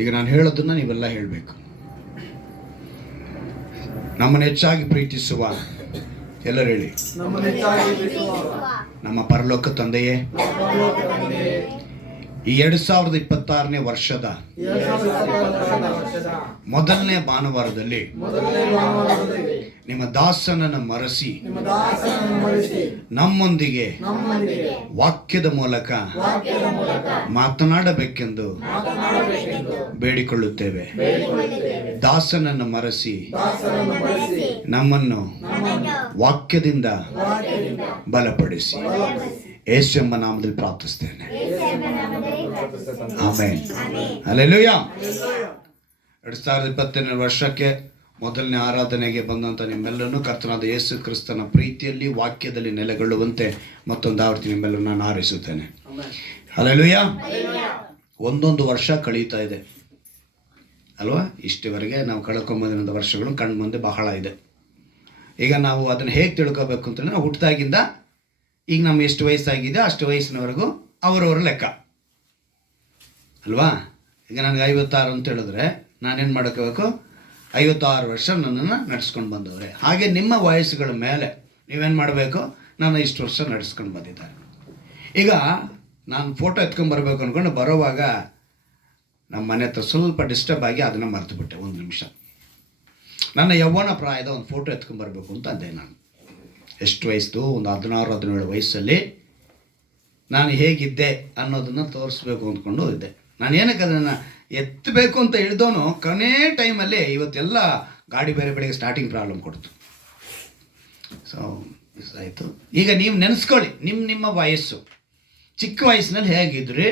ಈಗ ನಾನು ಹೇಳೋದನ್ನ ನೀವೆಲ್ಲ ಹೇಳಬೇಕು. ನಮ್ಮನ್ನು ಹೆಚ್ಚಾಗಿ ಪ್ರೀತಿಸುವ ಎಲ್ಲರೂ ಹೇಳಿ, ನಮ್ಮ ಪರಲೋಕ ತಂದೆಯೇ, ಈ 2026ನೇ ವರ್ಷದ ಮೊದಲನೇ ಭಾನುವಾರದಲ್ಲಿ ನಿಮ್ಮ ದಾಸನನ್ನು ಮರೆಸಿ ನಮ್ಮೊಂದಿಗೆ ವಾಕ್ಯದ ಮೂಲಕ ಮಾತನಾಡಬೇಕೆಂದು ಬೇಡಿಕೊಳ್ಳುತ್ತೇವೆ. ದಾಸನನ್ನು ಮರೆಸಿ ನಮ್ಮನ್ನು ವಾಕ್ಯದಿಂದ ಬಲಪಡಿಸಿ ಯೇಸು ಎಂಬ ನಾಮದಲ್ಲಿ ಪ್ರಾರ್ಥಿಸ್ತೇನೆ. ಆಮೆನ್. ಹಲ್ಲೆಲೂಯಾ. 2020ನೇ ವರ್ಷಕ್ಕೆ ಮೊದಲನೇ ಆರಾಧನೆಗೆ ಬಂದಂಥ ನಿಮ್ಮೆಲ್ಲರನ್ನು ಕರ್ತನಾದ ಯೇಸು ಕ್ರಿಸ್ತನ ಪ್ರೀತಿಯಲ್ಲಿ ವಾಕ್ಯದಲ್ಲಿ ನೆಲೆಗೊಳ್ಳುವಂತೆ ಮತ್ತೊಂದು ಆವೃತ್ತಿ ನಿಮ್ಮೆಲ್ಲರೂ ನಾನು ಹಾರೈಸುತ್ತೇನೆ. ಹಲ್ಲೆಲೂಯಾ. ಒಂದೊಂದು ವರ್ಷ ಕಳೀತಾ ಇದೆ ಅಲ್ವಾ? ಇಷ್ಟವರೆಗೆ ನಾವು ಕಳ್ಕೊಂಬಂದಿರೋ ವರ್ಷಗಳು ಕಣ್ಣು ಮುಂದೆ ಬಹಳ ಇದೆ. ಈಗ ನಾವು ಅದನ್ನು ಹೇಗೆ ತಿಳ್ಕೋಬೇಕು ಅಂತಂದರೆ, ನಾವು ಹುಟ್ಟಿದಾಗಿಂದ ಈಗ ನಮ್ಗೆ ಎಷ್ಟು ವಯಸ್ಸಾಗಿದೆ ಅಷ್ಟು ವಯಸ್ಸಿನವರೆಗೂ ಅವರವರ ಲೆಕ್ಕ ಅಲ್ವಾ? ಈಗ ನನಗೆ 56 ಅಂತ ಹೇಳಿದ್ರೆ ನಾನೇನು ಮಾಡ್ಕೋಬೇಕು? 56 ವರ್ಷ ನನ್ನನ್ನು ನಡೆಸ್ಕೊಂಡು ಬಂದವ್ರೆ. ಹಾಗೆ ನಿಮ್ಮ ವಯಸ್ಸುಗಳ ಮೇಲೆ ನೀವೇನು ಮಾಡಬೇಕು? ನಾನು ಇಷ್ಟು ವರ್ಷ ನಡೆಸ್ಕೊಂಡು ಬಂದಿದ್ದಾರೆ. ಈಗ ನಾನು ಫೋಟೋ ಎತ್ಕೊಂಡ್ಬರ್ಬೇಕು ಅಂದ್ಕೊಂಡು ಬರೋವಾಗ ನಮ್ಮ ಮನೆ ಹತ್ರ ಸ್ವಲ್ಪ ಡಿಸ್ಟರ್ಬ್ ಆಗಿ ಅದನ್ನು ಮರೆತುಬಿಟ್ಟೆ. ಒಂದು ನಿಮಿಷ ನನ್ನ ಯೌವನ ಪ್ರಾಯದ ಒಂದು ಫೋಟೋ ಎತ್ಕೊಂಡ್ಬರ್ಬೇಕು ಅಂತ ಅಂದೆ. ನಾನು ಎಷ್ಟು ವಯಸ್ಸು? ಒಂದು 16-17 ವಯಸ್ಸಲ್ಲಿ ನಾನು ಹೇಗಿದ್ದೆ ಅನ್ನೋದನ್ನು ತೋರಿಸ್ಬೇಕು ಅಂದ್ಕೊಂಡು ಇದ್ದೆ. ನಾನು ಏನಕ್ಕೆ ಅದನ್ನು ಎತ್ತಬೇಕು ಅಂತ ಹಿಡ್ದೋನು ಕೊನೆ ಟೈಮಲ್ಲಿ ಇವತ್ತೆಲ್ಲ ಗಾಡಿ ಬೇರೆ ಬೆಳಗ್ಗೆ ಸ್ಟಾರ್ಟಿಂಗ್ ಪ್ರಾಬ್ಲಮ್ ಕೊಡ್ತು. ಸೊ ಮಿಸ್ ಆಯಿತು. ಈಗ ನೀವು ನೆನೆಸ್ಕೊಳ್ಳಿ, ನಿಮ್ಮ ವಯಸ್ಸು ಚಿಕ್ಕ ವಯಸ್ಸಿನಲ್ಲಿ ಹೇಗಿದ್ರಿ,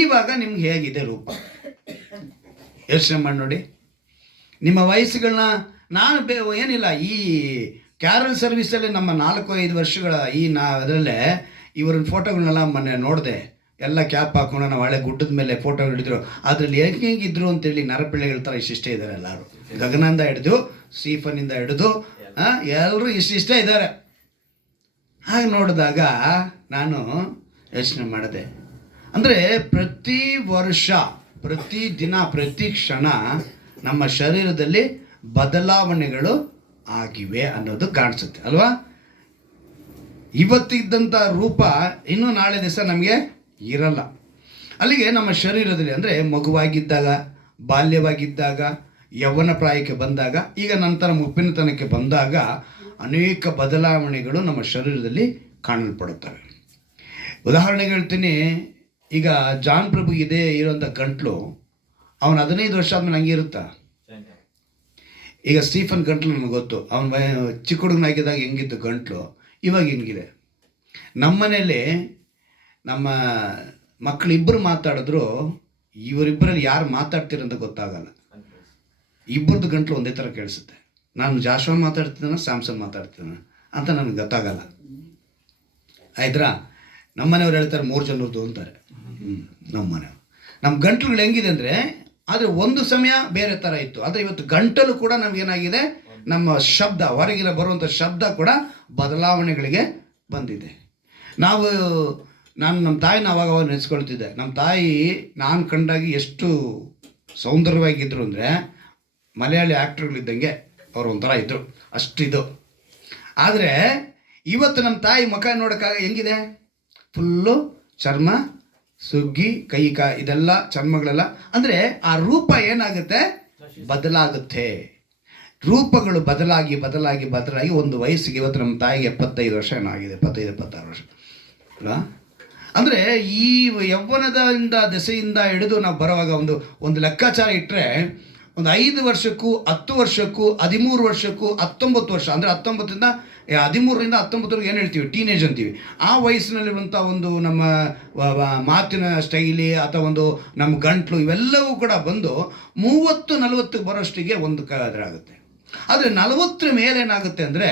ಇವಾಗ ನಿಮ್ಗೆ ಹೇಗಿದೆ ರೂಪ ಯೋಚನೆ ಮಾಡಿ ನೋಡಿ. ನಿಮ್ಮ ವಯಸ್ಸುಗಳನ್ನ ನಾನು ಏನಿಲ್ಲ, ಈ ಕ್ಯಾರಲ್ ಸರ್ವಿಸಲ್ಲಿ ನಮ್ಮ 4-5 ವರ್ಷಗಳ ಅದರಲ್ಲೇ ಇವರನ್ನ ಫೋಟೋಗಳನ್ನೆಲ್ಲ ಮೊನ್ನೆ ನೋಡಿದೆ. ಎಲ್ಲ ಕ್ಯಾಪ್ ಹಾಕೊಂಡು ನಾವು ಹಳೆ ಗುಡ್ಡದ ಮೇಲೆ ಫೋಟೋ ಹಿಡಿದ್ರು. ಅದರಲ್ಲಿ ಹೇಗಿದ್ರು ಅಂತೇಳಿ ನರಪಿಳ್ಳೆಗಳ ಥರ ಇಷ್ಟಿಷ್ಟೇ ಇದ್ದಾರೆ ಎಲ್ಲರೂ. ಗಗನಂದ ಹಿಡಿದು ಸ್ಟೀಫನಿಂದ ಹಿಡಿದು ಎಲ್ಲರೂ ಇಷ್ಟಿಷ್ಟೇ ಇದ್ದಾರೆ. ಹಾಗೆ ನೋಡಿದಾಗ ನಾನು ಯೋಚನೆ ಮಾಡಿದೆ, ಅಂದರೆ ಪ್ರತಿ ವರ್ಷ, ಪ್ರತಿ ದಿನ, ಪ್ರತಿ ಕ್ಷಣ ನಮ್ಮ ಶರೀರದಲ್ಲಿ ಬದಲಾವಣೆಗಳು ಆಗಿವೆ ಅನ್ನೋದು ಕಾಣಿಸುತ್ತೆ ಅಲ್ವಾ? ಇವತ್ತಿದ್ದಂಥ ರೂಪ ಇನ್ನೂ ನಾಳೆ ದಿವಸ ನಮಗೆ ಇರಲ್ಲ. ಅಲ್ಲಿಗೆ ನಮ್ಮ ಶರೀರದಲ್ಲಿ, ಅಂದರೆ ಮಗುವಾಗಿದ್ದಾಗ, ಬಾಲ್ಯವಾಗಿದ್ದಾಗ, ಯೌವನ ಪ್ರಾಯಕ್ಕೆ ಬಂದಾಗ, ಈಗ ನಂತರ ಮುಪ್ಪಿನತನಕ್ಕೆ ಬಂದಾಗ ಅನೇಕ ಬದಲಾವಣೆಗಳು ನಮ್ಮ ಶರೀರದಲ್ಲಿ ಕಾಣಲ್ಪಡುತ್ತವೆ. ಉದಾಹರಣೆಗೆ ಹೇಳ್ತೀನಿ, ಈಗ ಜಾನ್ ಪ್ರಭು ಇರೋಂಥ ಗಂಟ್ಲು ಅವನು 15 ವರ್ಷ ಆದಮೇಲೆ ಹಂಗೆ ಇರುತ್ತಾ? ಈಗ ಸ್ಟೀಫನ್ ಗಂಟ್ಲು ನಮಗೆ ಗೊತ್ತು, ಅವನ ಚಿಕ್ಕ ಹುಡುಗನಾಗಿದ್ದಾಗ ಹೆಂಗಿತ್ತು ಗಂಟ್ಲು, ಇವಾಗ ಹೆಂಗಿದೆ. ನಮ್ಮ ಮನೇಲಿ ನಮ್ಮ ಮಕ್ಕಳಿಬ್ಬರು ಮಾತಾಡಿದ್ರು ಇವರಿಬ್ಬರಲ್ಲಿ ಯಾರು ಮಾತಾಡ್ತೀರಂತ ಗೊತ್ತಾಗಲ್ಲ. ಇಬ್ಬರದ್ದು ಗಂಟ್ಲು ಒಂದೇ ಥರ ಕೇಳಿಸುತ್ತೆ. ನಾನು ಜಾಶ್ವಾ ಮಾತಾಡ್ತಿದ್ದಾನ, ಸ್ಯಾಮ್ಸನ್ ಮಾತಾಡ್ತಿದ್ದಾನ ಅಂತ ನನಗೆ ಗೊತ್ತಾಗಲ್ಲ. ಆಯ್ತಾ? ನಮ್ಮ ಮನೆಯವ್ರು ಹೇಳ್ತಾರೆ 3 ಜನರದ್ದು ಅಂತಾರೆ. ನಮ್ಮ ಮನೆಯವ್ರು ನಮ್ಮ ಗಂಟ್ಲುಗಳು ಹೆಂಗಿದೆ ಅಂದರೆ, ಆದರೆ ಒಂದು ಸಮಯ ಬೇರೆ ಥರ ಇತ್ತು. ಆದರೆ ಇವತ್ತು ಗಂಟಲು ಕೂಡ ನಮಗೇನಾಗಿದೆ, ನಮ್ಮ ಶಬ್ದ, ಹೊರಗಿನ ಬರುವಂಥ ಶಬ್ದ ಕೂಡ ಬದಲಾವಣೆಗಳಿಗೆ ಬಂದಿದೆ. ನಾನು ನಮ್ಮ ತಾಯಿನ ಅವಾಗ ನೆನೆಸ್ಕೊಳ್ತಿದ್ದೆ. ನಮ್ಮ ತಾಯಿ ನಾನು ಕಂಡಾಗಿ ಎಷ್ಟು ಸೌಂದರ್ಯವಾಗಿದ್ದರು ಅಂದರೆ, ಮಲಯಾಳಿ ಆ್ಯಕ್ಟ್ರುಗಳಿದ್ದಂಗೆ ಅವರು ಒಂಥರ ಇದ್ದರು, ಅಷ್ಟಿದು. ಆದರೆ ಇವತ್ತು ನಮ್ಮ ತಾಯಿ ಮುಖ ನೋಡೋಕ್ಕಾಗ ಹೆಂಗಿದೆ, ಫುಲ್ಲು ಚರ್ಮ ಸುಗ್ಗಿ, ಕೈ ಇದೆಲ್ಲ ಚರ್ಮಗಳೆಲ್ಲ, ಅಂದರೆ ಆ ರೂಪ ಏನಾಗುತ್ತೆ, ಬದಲಾಗುತ್ತೆ. ರೂಪಗಳು ಬದಲಾಗಿ ಬದಲಾಗಿ ಬದಲಾಗಿ ಒಂದು ವಯಸ್ಸಿಗೆ, ಇವತ್ತು ನಮ್ಮ ತಾಯಿಗೆ 75 ವರ್ಷ ಏನಾಗಿದೆ, 25-26 ವರ್ಷ ಅಲ್ಲ. ಅಂದರೆ ಈ ಯೌವನದಿಂದ ದೆಸೆಯಿಂದ ಹಿಡಿದು ನಾವು ಬರುವಾಗ ಒಂದು ಲೆಕ್ಕಾಚಾರ ಇಟ್ಟರೆ, ಒಂದು 5 ವರ್ಷಕ್ಕೂ 10 ವರ್ಷಕ್ಕೂ 13 ವರ್ಷಕ್ಕೂ 19 ವರ್ಷ, ಅಂದರೆ 19ರಿಂದ 13ರಿಂದ 19ವರೆಗೆ ಏನು ಹೇಳ್ತೀವಿ, ಟೀನೇಜ್ ಅಂತೀವಿ. ಆ ವಯಸ್ಸಿನಲ್ಲಿರುವಂಥ ಒಂದು ನಮ್ಮ ಮಾತಿನ ಸ್ಟೈಲಿ ಅಥವಾ ಒಂದು ನಮ್ಮ ಗಂಟ್ಲು ಇವೆಲ್ಲವೂ ಕೂಡ ಬಂದು 30-40 ಬರೋಷ್ಟಿಗೆ ಒಂದು ಆಗುತ್ತೆ. ಆದರೆ 40 ಮೇಲೆ ಏನಾಗುತ್ತೆ ಅಂದರೆ,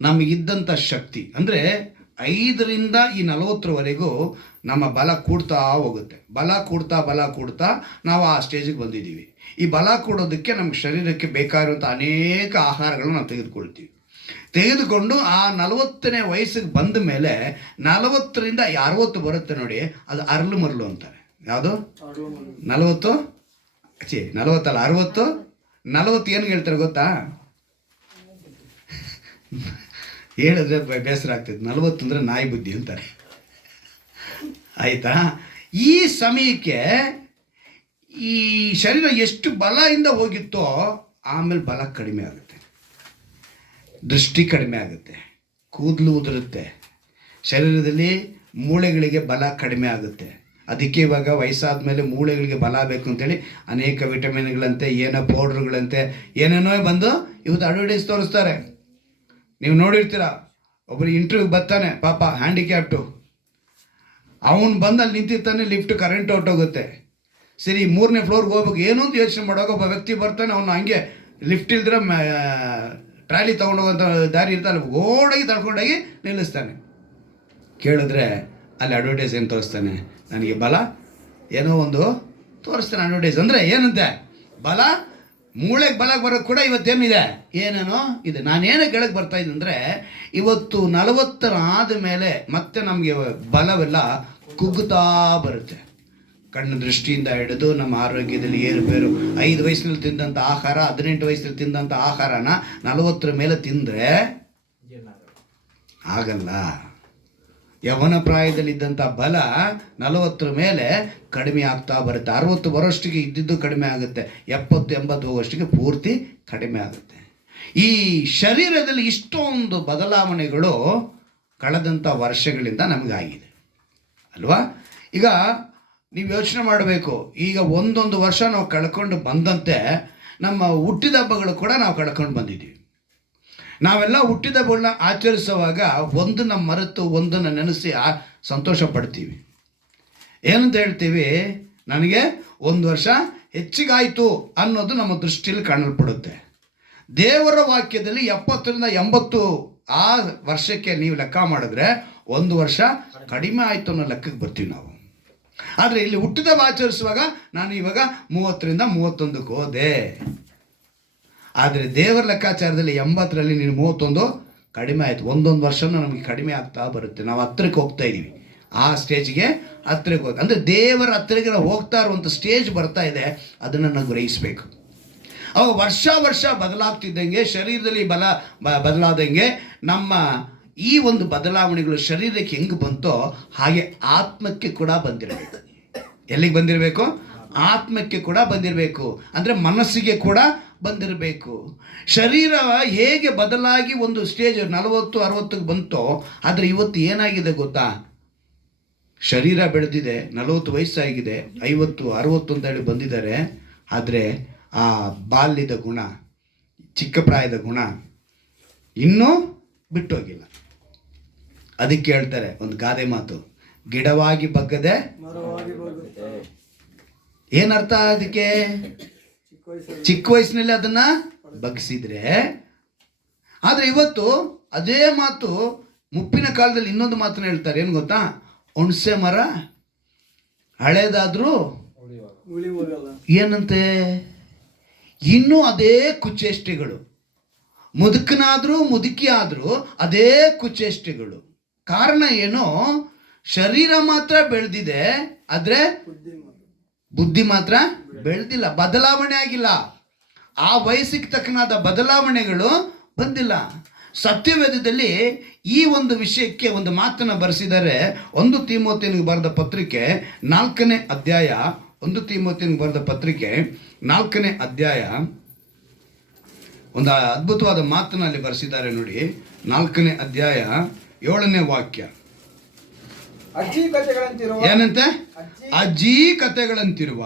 ನಮಗಿದ್ದಂಥ ಶಕ್ತಿ, ಅಂದರೆ 5ರಿಂದ ಈ 40ವರೆಗೂ ನಮ್ಮ ಬಲ ಕೂಡ್ತಾ ಹೋಗುತ್ತೆ. ಬಲ ಕೂಡ್ತಾ ನಾವು ಆ ಸ್ಟೇಜಿಗೆ ಬಂದಿದ್ದೀವಿ. ಈ ಬಲ ಕೂಡೋದಕ್ಕೆ ನಮ್ಮ ಶರೀರಕ್ಕೆ ಬೇಕಾಗಿರುವಂಥ ಅನೇಕ ಆಹಾರಗಳನ್ನು ನಾವು ತೆಗೆದುಕೊಂಡು ಆ 40ನೇ ವಯಸ್ಸಿಗೆ ಬಂದ ಮೇಲೆ 40ರಿಂದ 60 ಬರುತ್ತೆ ನೋಡಿ, ಅದು ಅರಳು ಮರಳು ಅಂತಾರೆ. ಯಾವುದು 40 40 60 40 ಏನು ಹೇಳ್ತಾರೆ ಗೊತ್ತಾ? ಹೇಳಿದ್ರೆ ಬೇಸರ ಆಗ್ತದೆ. 40 ಅಂದರೆ ನಾಯಿ ಬುದ್ಧಿ ಅಂತಾರೆ. ಆಯಿತಾ? ಈ ಸಮಯಕ್ಕೆ ಈ ಶರೀರ ಎಷ್ಟು ಬಲದಿಂದ ಹೋಗಿತ್ತೋ ಆಮೇಲೆ ಬಲ ಕಡಿಮೆ ಆಗುತ್ತೆ, ದೃಷ್ಟಿ ಕಡಿಮೆ ಆಗುತ್ತೆ, ಕೂದಲು ಉದುರುತ್ತೆ, ಶರೀರದಲ್ಲಿ ಮೂಳೆಗಳಿಗೆ ಬಲ ಕಡಿಮೆ ಆಗುತ್ತೆ. ಅದಕ್ಕೆ ಇವಾಗ ವಯಸ್ಸಾದ ಮೇಲೆ ಮೂಳೆಗಳಿಗೆ ಬಲ ಬೇಕು ಅಂತೇಳಿ ಅನೇಕ ವಿಟಮಿನ್ಗಳಂತೆ ಏನೋ ಪೌಡ್ರ್ಗಳಂತೆ ಏನೇನೋ ಬಂದು ಇವತ್ತು ಅಡ್ವರ್ಟೈಸ್ ತೋರಿಸ್ತಾರೆ. ನೀವು ನೋಡಿರ್ತೀರ, ಒಬ್ಬರು ಇಂಟರ್ವ್ಯೂಗೆ ಬರ್ತಾನೆ, ಪಾಪ ಹ್ಯಾಂಡಿಕ್ಯಾಪ್ಟು, ಅವನು ಬಂದು ಅಲ್ಲಿ ನಿಂತಿರ್ತಾನೆ, ಲಿಫ್ಟ್ ಕರೆಂಟ್ ಹೊರಟೋಗುತ್ತೆ. ಸರಿ 3ನೇ ಫ್ಲೋರ್ಗೆ ಹೋಗ್ಬೇಕು ಏನೋ ಅಂತ ಯೋಚನೆ ಮಾಡುವಾಗ ಒಬ್ಬ ವ್ಯಕ್ತಿ ಬರ್ತಾನೆ, ಅವನು ಹಂಗೆ ಲಿಫ್ಟ್ ಇಲ್ದಿರ ಟ್ರಾಲಿ ತೊಗೊಂಡೋಗೋಂಥ ದಾರಿ ಇರ್ತಾನೆ, ಓಡಾಗಿ ತಳ್ಕೊಂಡೋಗಿ ನಿಲ್ಲಿಸ್ತಾನೆ. ಕೇಳಿದ್ರೆ ಅಲ್ಲಿ ಅಡ್ವರ್ಟೈಸ್ ಏನು ತೋರಿಸ್ತಾನೆ? ನನಗೆ ಬಲ ಏನೋ ಒಂದು ತೋರಿಸ್ತಾನೆ ಅಡ್ವರ್ಟೈಸ್. ಅಂದರೆ ಏನಂತೆ? ಬಲ, ಮೂಳೆಗೆ ಬಲ ಬರೋಕ್ಕೆ ಕೂಡ ಇವತ್ತೇನಿದೆ, ಏನೇನೋ ಇದೆ. ನಾನೇನು ಗೆಳಕ್ಕೆ ಬರ್ತಾಯಿದ್ದೆ ಅಂದರೆ, ಇವತ್ತು 40 ಆದ ಮೇಲೆ ಮತ್ತೆ ನಮಗೆ ಬಲವೆಲ್ಲ ಕುಗ್ಗುತ್ತಾ ಬರುತ್ತೆ. ಕಣ್ಣು ದೃಷ್ಟಿಯಿಂದ ಹಿಡಿದು ನಮ್ಮ ಆರೋಗ್ಯದಲ್ಲಿ ಏರುಪೇರು. 5 ವಯಸ್ಸಿನಲ್ಲಿ ತಿಂದಂಥ ಆಹಾರ, 18 ವಯಸ್ಸಲ್ಲಿ ತಿಂದಂಥ ಆಹಾರನ 40 ಮೇಲೆ ತಿಂದರೆ ಆಗಲ್ಲ. ಯವನ ಪ್ರಾಯದಲ್ಲಿದ್ದಂಥ ಬಲ 40 ಮೇಲೆ ಕಡಿಮೆ ಆಗ್ತಾ ಬರುತ್ತೆ. 60 ಬರೋಷ್ಟಿಗೆ ಇದ್ದಿದ್ದು ಕಡಿಮೆ ಆಗುತ್ತೆ, 70-80 ಹೋಗೋಷ್ಟಿಗೆ ಪೂರ್ತಿ ಕಡಿಮೆ ಆಗುತ್ತೆ. ಈ ಶರೀರದಲ್ಲಿ ಇಷ್ಟೊಂದು ಬದಲಾವಣೆಗಳು ಕಳೆದಂಥ ವರ್ಷಗಳಿಂದ ನಮಗಾಗಿದೆ ಅಲ್ವಾ? ಈಗ ನೀವು ಯೋಚನೆ ಮಾಡಬೇಕು, ಈಗ ಒಂದೊಂದು ವರ್ಷ ನಾವು ಕಳ್ಕೊಂಡು ಬಂದಂತೆ ನಮ್ಮ ಹುಟ್ಟಿದ ಹಬ್ಬಗಳು ಕೂಡ ನಾವು ಕಳ್ಕೊಂಡು ಬಂದಿದ್ದೀವಿ. ನಾವೆಲ್ಲ ಹುಟ್ಟಿದ ಹಬ್ಬಗಳನ್ನ ಆಚರಿಸುವಾಗ ಒಂದನ್ನು ಮರೆತು ಒಂದನ್ನು ನೆನೆಸಿ ಸಂತೋಷ ಪಡ್ತೀವಿ. ಏನಂತ ಹೇಳ್ತೀವಿ? ನನಗೆ 1 ವರ್ಷ ಹೆಚ್ಚಿಗಾಯಿತು ಅನ್ನೋದು ನಮ್ಮ ದೃಷ್ಟಿಯಲ್ಲಿ ಕಾಣಲ್ಪಡುತ್ತೆ. ದೇವರ ವಾಕ್ಯದಲ್ಲಿ 70ರಿಂದ 80 ಆ ವರ್ಷಕ್ಕೆ ನೀವು ಲೆಕ್ಕ ಮಾಡಿದ್ರೆ 1 ವರ್ಷ ಕಡಿಮೆ ಆಯಿತು ಅನ್ನೋ ಲೆಕ್ಕಕ್ಕೆ ಬರ್ತೀವಿ ನಾವು. ಆದರೆ ಇಲ್ಲಿ ಹುಟ್ಟಿದ ಆಚರಿಸುವಾಗ ನಾನು ಇವಾಗ 30ರಿಂದ 31ಕ್ಕೆ ಹೋದೆ. ಆದರೆ ದೇವರ ಲೆಕ್ಕಾಚಾರದಲ್ಲಿ 80ರಲ್ಲಿ ನೀನು 31 ಕಡಿಮೆ ಆಯಿತು. ಒಂದೊಂದು ವರ್ಷನೂ ನಮಗೆ ಕಡಿಮೆ ಆಗ್ತಾ ಬರುತ್ತೆ. ನಾವು ಹತ್ತಿರಕ್ಕೆ ಹೋಗ್ತಾ ಇದ್ದೀವಿ, ಆ ಸ್ಟೇಜ್ಗೆ ಹತ್ತಿರಕ್ಕೆ ಹೋಗಿ, ಅಂದರೆ ದೇವರ ಹತ್ತಿರಕ್ಕೆ ನಾವು ಹೋಗ್ತಾ ಇರುವಂಥ ಸ್ಟೇಜ್ ಬರ್ತಾ ಇದೆ, ಅದನ್ನು ನಾವು ಗ್ರಹಿಸಬೇಕು. ಅವಾಗ ವರ್ಷ ಬದಲಾಗ್ತಿದ್ದಂಗೆ ಶರೀರದಲ್ಲಿ ಬದಲಾದಂಗೆ ನಮ್ಮ ಈ ಒಂದು ಬದಲಾವಣೆಗಳು ಶರೀರಕ್ಕೆ ಹೆಂಗೆ ಬಂತೋ ಹಾಗೆ ಆತ್ಮಕ್ಕೆ ಕೂಡ ಬಂದಿರಬೇಕು. ಎಲ್ಲಿಗೆ ಬಂದಿರಬೇಕು? ಆತ್ಮಕ್ಕೆ ಕೂಡ ಬಂದಿರಬೇಕು, ಅಂದರೆ ಮನಸ್ಸಿಗೆ ಕೂಡ ಬಂದಿರಬೇಕು. ಶರೀರ ಹೇಗೆ ಬದಲಾಗಿ ಒಂದು ಸ್ಟೇಜ್ 40-60ಕ್ಕೆ ಬಂತೋ, ಆದರೆ ಇವತ್ತು ಏನಾಗಿದೆ ಗೊತ್ತಾ? ಶರೀರ ಬೆಳೆದಿದೆ, 40 ವಯಸ್ಸಾಗಿದೆ, 50-60 ಅಂತ ಹೇಳಿ ಬಂದಿದ್ದಾರೆ. ಆದರೆ ಆ ಬಾಲ್ಯದ ಗುಣ, ಚಿಕ್ಕ ಪ್ರಾಯದ ಗುಣ ಇನ್ನೂ ಬಿಟ್ಟೋಗಿಲ್ಲ. ಅದಕ್ಕೆ ಹೇಳ್ತಾರೆ ಒಂದು ಗಾದೆ ಮಾತು, ಗಿಡವಾಗಿ ಬಗ್ಗದೆ ಏನರ್ಥ ಅದಕ್ಕೆ? ಚಿಕ್ಕ ವಯಸ್ಸಿನಲ್ಲಿ ಅದನ್ನು ಬಗ್ಗಿಸಿದ್ರೆ. ಆದರೆ ಇವತ್ತು ಅದೇ ಮಾತು ಮುಪ್ಪಿನ ಕಾಲದಲ್ಲಿ ಇನ್ನೊಂದು ಮಾತನ್ನು ಹೇಳ್ತಾರೆ. ಏನು ಗೊತ್ತಾ? ಹುಣಸೆ ಮರ ಹಳೇದಾದ್ರೂ ಏನಂತೆ, ಇನ್ನೂ ಅದೇ ಕುಚೇಷ್ಟೆಗಳು. ಮುದುಕನಾದರೂ ಮುದುಕಿ ಆದರೂ ಅದೇ ಕುಚೇಷ್ಟೆಗಳು. ಕಾರಣ ಏನು? ಶರೀರ ಮಾತ್ರ ಬೆಳೆದಿದೆ, ಆದರೆ ಬುದ್ಧಿ ಮಾತ್ರ ಬೆಳೆದಿಲ್ಲ, ಬದಲಾವಣೆ ಆಗಿಲ್ಲ. ಆ ವಯಸ್ಸಿಗೆ ತಕ್ಕನಾದ ಬದಲಾವಣೆಗಳು ಬಂದಿಲ್ಲ. ಸತ್ಯವೇದದಲ್ಲಿ ಈ ಒಂದು ವಿಷಯಕ್ಕೆ ಒಂದು ಮಾತನ್ನು ಬರೆಸಿದ್ದಾರೆ. 1 ತಿಮೋಥೆಯನಿಗೆ ಬರೆದ ಪತ್ರಿಕೆ 4ನೇ ಅಧ್ಯಾಯ, 1 ತಿಮೋಥೆಯನಿಗೆ ಬರೆದ ಪತ್ರಿಕೆ 4ನೇ ಅಧ್ಯಾಯ ಒಂದು ಅದ್ಭುತವಾದ ಮಾತನ್ನು ಅಲ್ಲಿ ಬರೆಸಿದ್ದಾರೆ ನೋಡಿ. 4ನೇ ಅಧ್ಯಾಯ 7ನೇ ವಾಕ್ಯ ಏನಂತೆ? ಅಜ್ಜಿ ಕಥೆಗಳಂತಿರುವ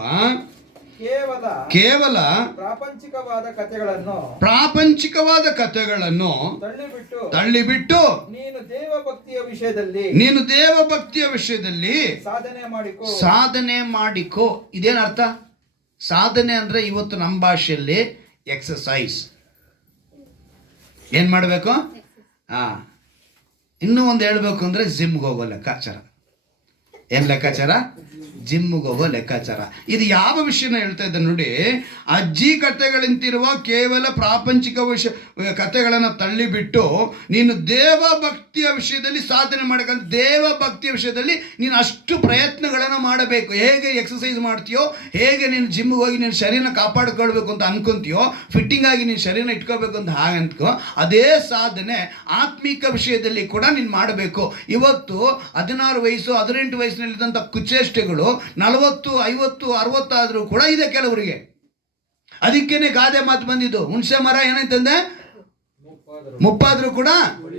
ಕೇವಲ ಪ್ರಾಪಂಚಿಕವಾದ ಕಥೆಗಳನ್ನು ತಳ್ಳಿಬಿಟ್ಟು ನೀನು ದೇವಭಕ್ತಿಯ ವಿಷಯದಲ್ಲಿ ಸಾಧನೆ ಮಾಡಿಕೋ. ಇದೇನರ್ಥ? ಸಾಧನೆ ಅಂದರೆ ಇವತ್ತು ನಮ್ಮ ಭಾಷೆಯಲ್ಲಿ ಎಕ್ಸಸೈಸ್. ಏನು ಮಾಡಬೇಕು? ಇನ್ನೂ ಒಂದು ಹೇಳಬೇಕು ಅಂದರೆ ಜಿಮ್ಗೆ ಹೋಗೋ ಲೆಕ್ಕಾಚಾರ. ಏನು ಲೆಕ್ಕಾಚಾರ? ಜಿಮ್ಗೆ ಹೋಗೋ ಲೆಕ್ಕಾಚಾರ. ಇದು ಯಾವ ವಿಷಯನ ಹೇಳ್ತಾ ಇದ್ದ ನೋಡಿ, ಅಜ್ಜಿ ಕಥೆಗಳಂತಿರುವ ಕೇವಲ ಪ್ರಾಪಂಚಿಕ ಕಥೆಗಳನ್ನು ತಳ್ಳಿಬಿಟ್ಟು ನೀನು ದೇವ ಭಕ್ತಿಯ ವಿಷಯದಲ್ಲಿ ಸಾಧನೆ ಮಾಡಬೇಕಂತ, ದೇವ ಭಕ್ತಿಯ ವಿಷಯದಲ್ಲಿ ನೀನು ಅಷ್ಟು ಪ್ರಯತ್ನಗಳನ್ನು ಮಾಡಬೇಕು. ಹೇಗೆ ಎಕ್ಸಸೈಸ್ ಮಾಡ್ತೀಯೋ, ಹೇಗೆ ನೀನು ಜಿಮ್ಗೆ ಹೋಗಿ ನೀನು ಶರೀರನ ಕಾಪಾಡಿಕೊಳ್ಬೇಕು ಅಂತ ಅನ್ಕೊಂತೀಯೋ, ಫಿಟ್ಟಿಂಗ್ ಆಗಿ ನೀನು ಶರೀರನ ಇಟ್ಕೋಬೇಕು ಅಂತ ಹಾಗೆ ಅನ್ಕೋ, ಅದೇ ಸಾಧನೆ ಆತ್ಮಿಕ ವಿಷಯದಲ್ಲಿ ಕೂಡ ನೀನು ಮಾಡಬೇಕು. ಇವತ್ತು 16 ವಯಸ್ಸು 18 ವಯಸ್ಸಿನಲ್ಲಿದ್ದಂಥ ಕುಚೇಷ್ಟೆಗಳು 40, 50, 60 ಆದರೂ ಕೂಡ ಇದೆ ಕೆಲವರಿಗೆ. ಅದಕ್ಕೇನೆ ಗಾದೆ ಮಾತು ಬಂದಿದ್ದು, ಹುಣಸೆ ಮರ ಏನಾಯ್ತಂದೆ ಮುಪ್ಪಾದ್ರೂ ಕೂಡ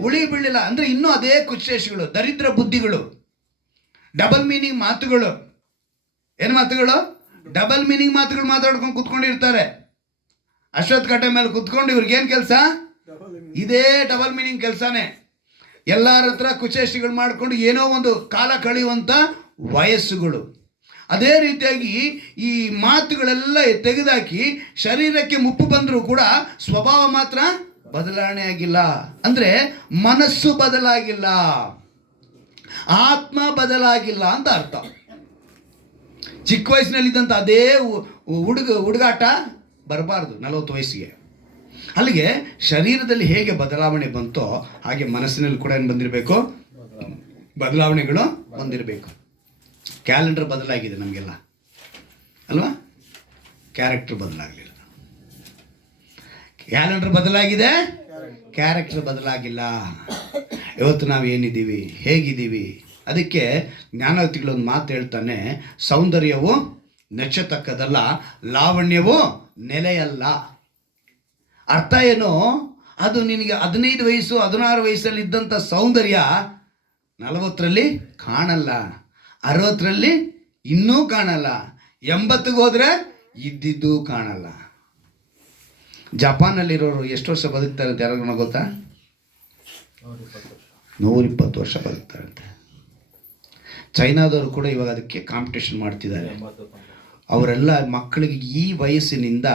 ಉಳಿ ಬೀಳಿಲ್ಲ. ಅಂದ್ರೆ ಇನ್ನೂ ಅದೇ ಕುಚೇಷ್ಟೆಗಳು, ದರಿದ್ರ ಬುದ್ಧಿಗಳು, ಡಬಲ್ ಮೀನಿಂಗ್ ಮಾತುಗಳು. ಏನು ಮಾತುಗಳು? ಡಬಲ್ ಮೀನಿಂಗ್ ಮಾತುಗಳು ಮಾತಾಡ್ಕೊಂಡು ಕುತ್ಕೊಂಡಿರ್ತಾರೆ. ಅಶ್ವತ್ಥ ಕಟ್ಟೆ ಮೇಲೆ ಕುತ್ಕೊಂಡು ಇವ್ರಿಗೇನು ಕೆಲಸ? ಇದೇ ಡಬಲ್ ಮೀನಿಂಗ್ ಕೆಲಸನೇ. ಎಲ್ಲರ ಹತ್ರ ಕುಚೇಷ್ಟೆಗಳು ಮಾಡಿಕೊಂಡು ಏನೋ ಒಂದು ಕಾಲ ಕಳೆಯುವಂಥ ವಯಸ್ಸುಗಳು. ಅದೇ ರೀತಿಯಾಗಿ ಈ ಮಾತುಗಳೆಲ್ಲ ತೆಗೆದಾಕಿ ಶರೀರಕ್ಕೆ ಮುಪ್ಪು ಬಂದರೂ ಕೂಡ ಸ್ವಭಾವ ಮಾತ್ರ ಬದಲಾವಣೆ ಆಗಿಲ್ಲ. ಅಂದರೆ ಮನಸ್ಸು ಬದಲಾಗಿಲ್ಲ, ಆತ್ಮ ಬದಲಾಗಿಲ್ಲ ಅಂತ ಅರ್ಥ. ಚಿಕ್ಕ ವಯಸ್ಸಿನಲ್ಲಿದ್ದಂಥ ಅದೇ ಹುಡುಗಾಟ ಬರಬಾರ್ದು 40 ವಯಸ್ಸಿಗೆ. ಅಲ್ಲಿಗೆ ಶರೀರದಲ್ಲಿ ಹೇಗೆ ಬದಲಾವಣೆ ಬಂತೋ ಹಾಗೆ ಮನಸ್ಸಿನಲ್ಲಿ ಕೂಡ ಏನು ಬಂದಿರಬೇಕು? ಬದಲಾವಣೆಗಳು ಬಂದಿರಬೇಕು. ಕ್ಯಾಲೆಂಡರ್ ಬದಲಾಗಿದೆ ನಮಗೆಲ್ಲ ಅಲ್ವಾ? ಕ್ಯಾರೆಕ್ಟರ್ ಬದಲಾಗಲಿಲ್ಲ. ಕ್ಯಾಲೆಂಡರ್ ಬದಲಾಗಿದೆ, ಕ್ಯಾರೆಕ್ಟರ್ ಬದಲಾಗಿಲ್ಲ. ಇವತ್ತು ನಾವು ಏನಿದ್ದೀವಿ, ಹೇಗಿದ್ದೀವಿ? ಅದಕ್ಕೆ ಜ್ಞಾನವತಿಗಳೊಂದು ಮಾತು ಹೇಳ್ತಾನೆ, ಸೌಂದರ್ಯವು ನೆಚ್ಚತಕ್ಕದಲ್ಲ, ಲಾವಣ್ಯವು ನೆಲೆಯಲ್ಲ. ಅರ್ಥ ಏನು? ಅದು ನಿನಗೆ 15 ವಯಸ್ಸು 16 ವಯಸ್ಸಲ್ಲಿ ಇದ್ದಂಥ ಸೌಂದರ್ಯ 40ರಲ್ಲಿ ಕಾಣಲ್ಲ, 60ರಲ್ಲಿ ಇನ್ನೂ ಕಾಣಲ್ಲ, 80ಗೆ ಹೋದರೆ ಇದ್ದಿದ್ದು ಕಾಣಲ್ಲ. ಜಪಾನಲ್ಲಿರೋರು ಎಷ್ಟು ವರ್ಷ ಬದುಕ್ತಾರಂತೆ ಯಾರಿಗೂ ಗೊತ್ತಾ? 120 ವರ್ಷ ಬದುಕ್ತಾರಂತೆ. ಚೈನಾದವರು ಕೂಡ ಇವಾಗ ಅದಕ್ಕೆ ಕಾಂಪಿಟೇಷನ್ ಮಾಡ್ತಿದ್ದಾರೆ. ಅವರೆಲ್ಲ ಮಕ್ಕಳಿಗೆ ಈ ವಯಸ್ಸಿನಿಂದ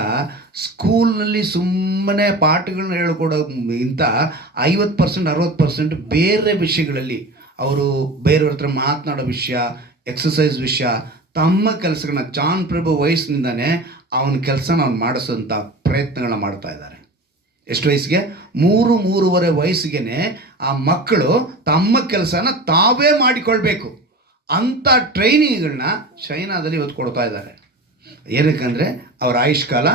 ಸ್ಕೂಲ್ನಲ್ಲಿ ಸುಮ್ಮನೆ ಪಾಠಗಳನ್ನ ಹೇಳ್ಕೊಡೋಕ್ಕಿಂತ 50% 60% ಬೇರೆ ವಿಷಯಗಳಲ್ಲಿ ಅವರು ಬೇರೆಯವ್ರ ಹತ್ರ ಮಾತನಾಡೋ ವಿಷಯ, ಎಕ್ಸಸೈಸ್ ವಿಷಯ, ತಮ್ಮ ಕೆಲಸಗಳನ್ನ ಜಾನ್ ಪ್ರಭು ವಯಸ್ಸಿನಿಂದನೇ ಅವನ ಕೆಲಸನ ಅವ್ನು ಮಾಡಿಸೋಂಥ ಪ್ರಯತ್ನಗಳನ್ನ ಮಾಡ್ತಾ ಇದ್ದಾರೆ. ಎಷ್ಟು ವಯಸ್ಸಿಗೆ? 3-3.5 ವಯಸ್ಸಿಗೆ ಆ ಮಕ್ಕಳು ತಮ್ಮ ಕೆಲಸನ ತಾವೇ ಮಾಡಿಕೊಳ್ಬೇಕು ಅಂಥ ಟ್ರೈನಿಂಗ್ಗಳನ್ನ ಚೈನಾದಲ್ಲಿ ಇವತ್ತು ಕೊಡ್ತಾ ಇದ್ದಾರೆ. ಏನಕ್ಕಂದರೆ ಅವರ ಆಯುಷ್ಕಾಲ